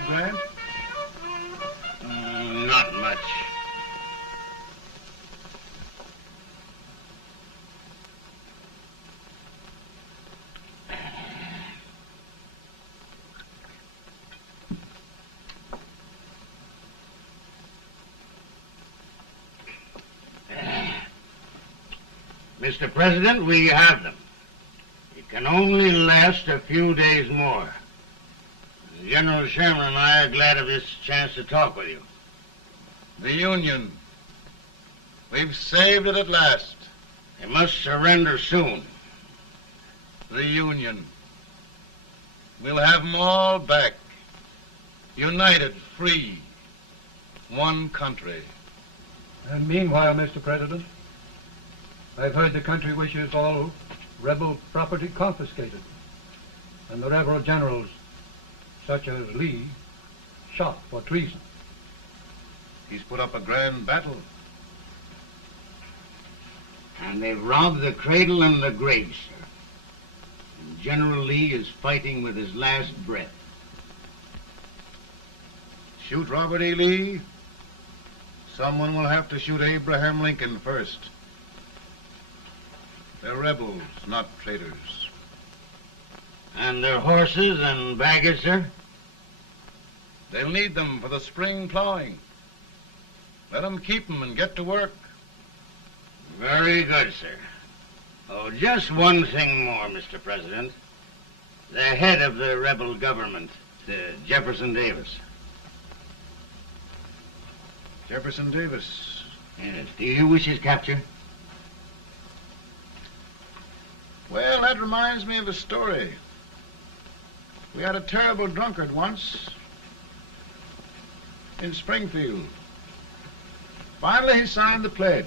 Grant? Not much. Mr. President, we have them. It can only last a few days more. General Sherman and I are glad of this chance to talk with you. The Union. We've saved it at last. They must surrender soon. The Union. We'll have them all back. United, free. One country. And meanwhile, Mr. President, I've heard the country wishes all rebel property confiscated, and the rebel generals, such as Lee, shot for treason. He's put up a grand battle. And they've robbed the cradle and the grave, sir. And General Lee is fighting with his last breath. Shoot Robert E. Lee? Someone will have to shoot Abraham Lincoln first. They're rebels, not traitors. And their horses and baggage, sir? They'll need them for the spring plowing. Let them keep them and get to work. Very good, sir. Oh, just one thing more, Mr. President. The head of the rebel government, Jefferson Davis. Jefferson Davis. Yes. Do you wish his capture? Well, that reminds me of a story. We had a terrible drunkard once in Springfield. Finally, he signed the pledge.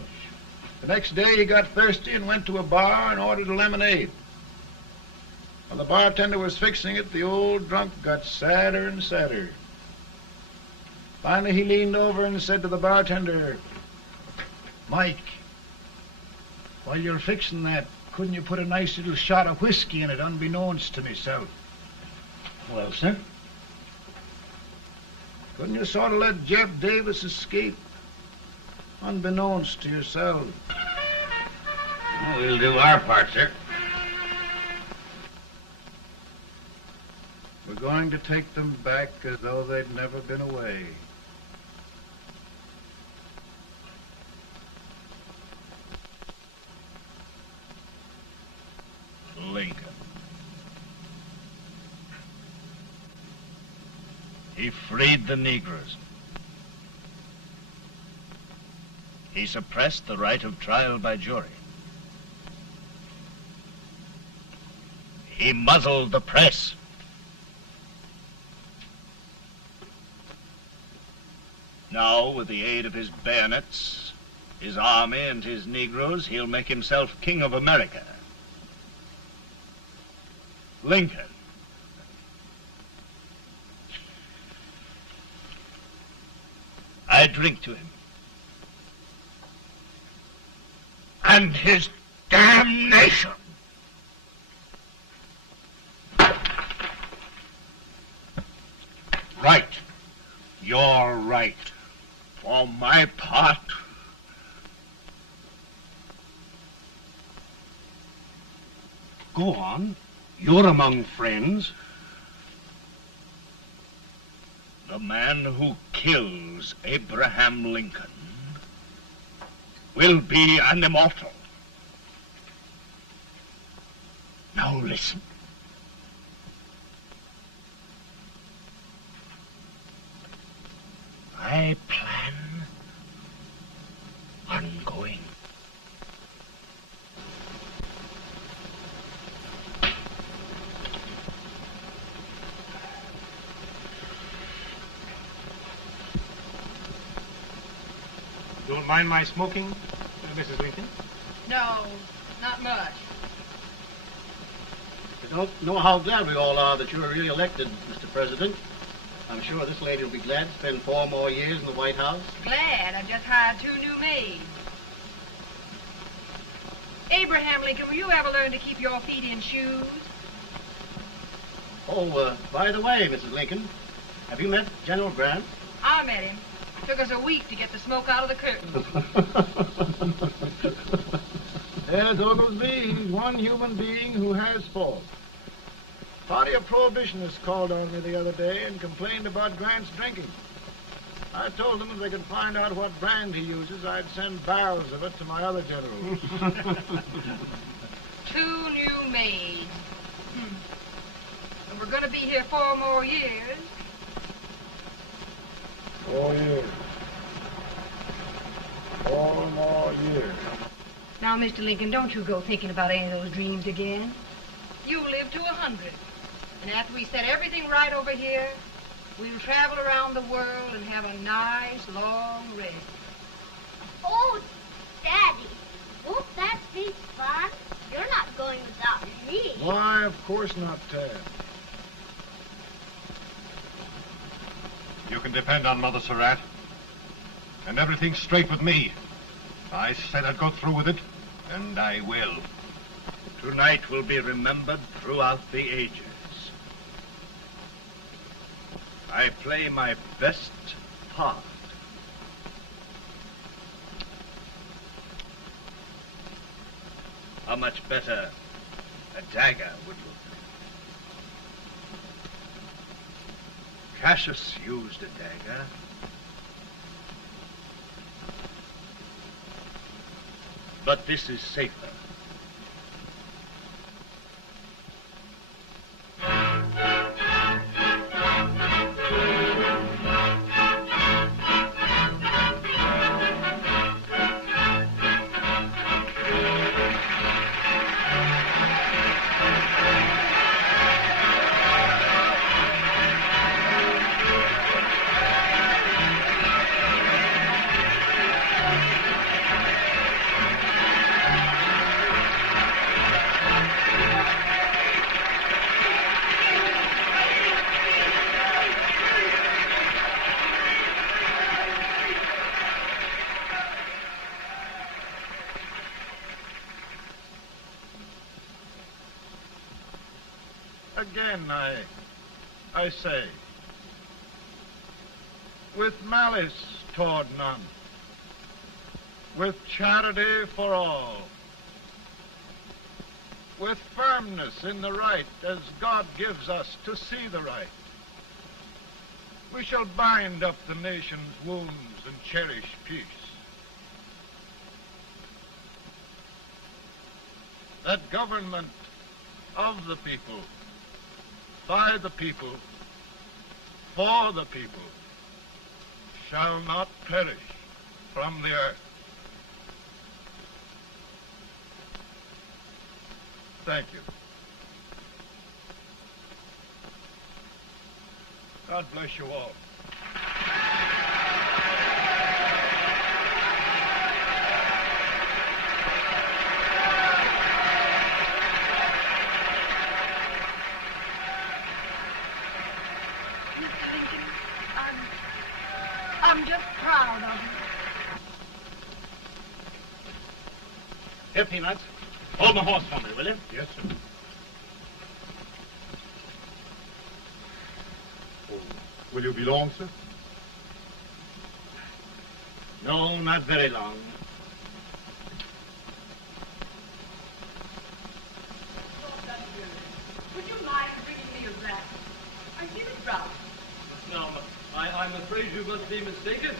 The next day, he got thirsty and went to a bar and ordered a lemonade. While the bartender was fixing it, the old drunk got sadder and sadder. Finally, he leaned over and said to the bartender, "Mike, while you're fixing that, couldn't you put a nice little shot of whiskey in it, unbeknownst to myself?" Well, sir? Couldn't you sort of let Jeff Davis escape, unbeknownst to yourself? Well, we'll do our part, sir. We're going to take them back as though they'd never been away. Lincoln. He freed the Negroes. He suppressed the right of trial by jury. He muzzled the press. Now, with the aid of his bayonets, his army, and his Negroes, he'll make himself King of America. Lincoln. I drink to him. And his damnation. Right. You're right. For my part, go on. You're among friends. The man who kills Abraham Lincoln will be an immortal. Now listen. I plan on going. Don't mind my smoking, Mrs. Lincoln? No, not much. I don't know how glad we all are that you're re-elected, Mr. President. I'm sure this lady will be glad to spend 4 more years in the White House. Glad. I've just hired 2 new maids. Abraham Lincoln, will you ever learn to keep your feet in shoes? Oh, by the way, Mrs. Lincoln, have you met General Grant? I met him. Took us a week to get the smoke out of the curtains. Yes, Oglesby, he's one human being who has faults. A party of prohibitionists called on me the other day and complained about Grant's drinking. I told them if they could find out what brand he uses, I'd send barrels of it to my other generals. 2 new maids. And we're going to be here 4 more years. 4 years. 4 more years. Now, Mr. Lincoln, don't you go thinking about any of those dreams again. You live to 100. And after we set everything right over here, we'll travel around the world and have a nice, long rest. Oh, Daddy, won't that be fun? You're not going without me. Why, of course not, Tad. You can depend on Mother Surratt. And everything's straight with me. I said I'd go through with it, and I will. Tonight will be remembered throughout the ages. I play my best part. How much better a dagger would look. Cassius used a dagger. But this is safer. Again, I say, with malice toward none, with charity for all, with firmness in the right as God gives us to see the right, we shall bind up the nation's wounds and cherish peace. That government of the people, by the people, for the people, shall not perish from the earth. Thank you. God bless you all. I'm just proud of you. Here, Peanuts. Hold my horse for me, will you? Yes, sir. Oh, will you be long, sir? No, not very long. Would you mind bringing me a rat? I feel it round. No, I'm afraid you must be mistaken.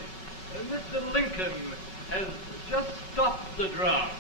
Mr. Lincoln has just stopped the draft.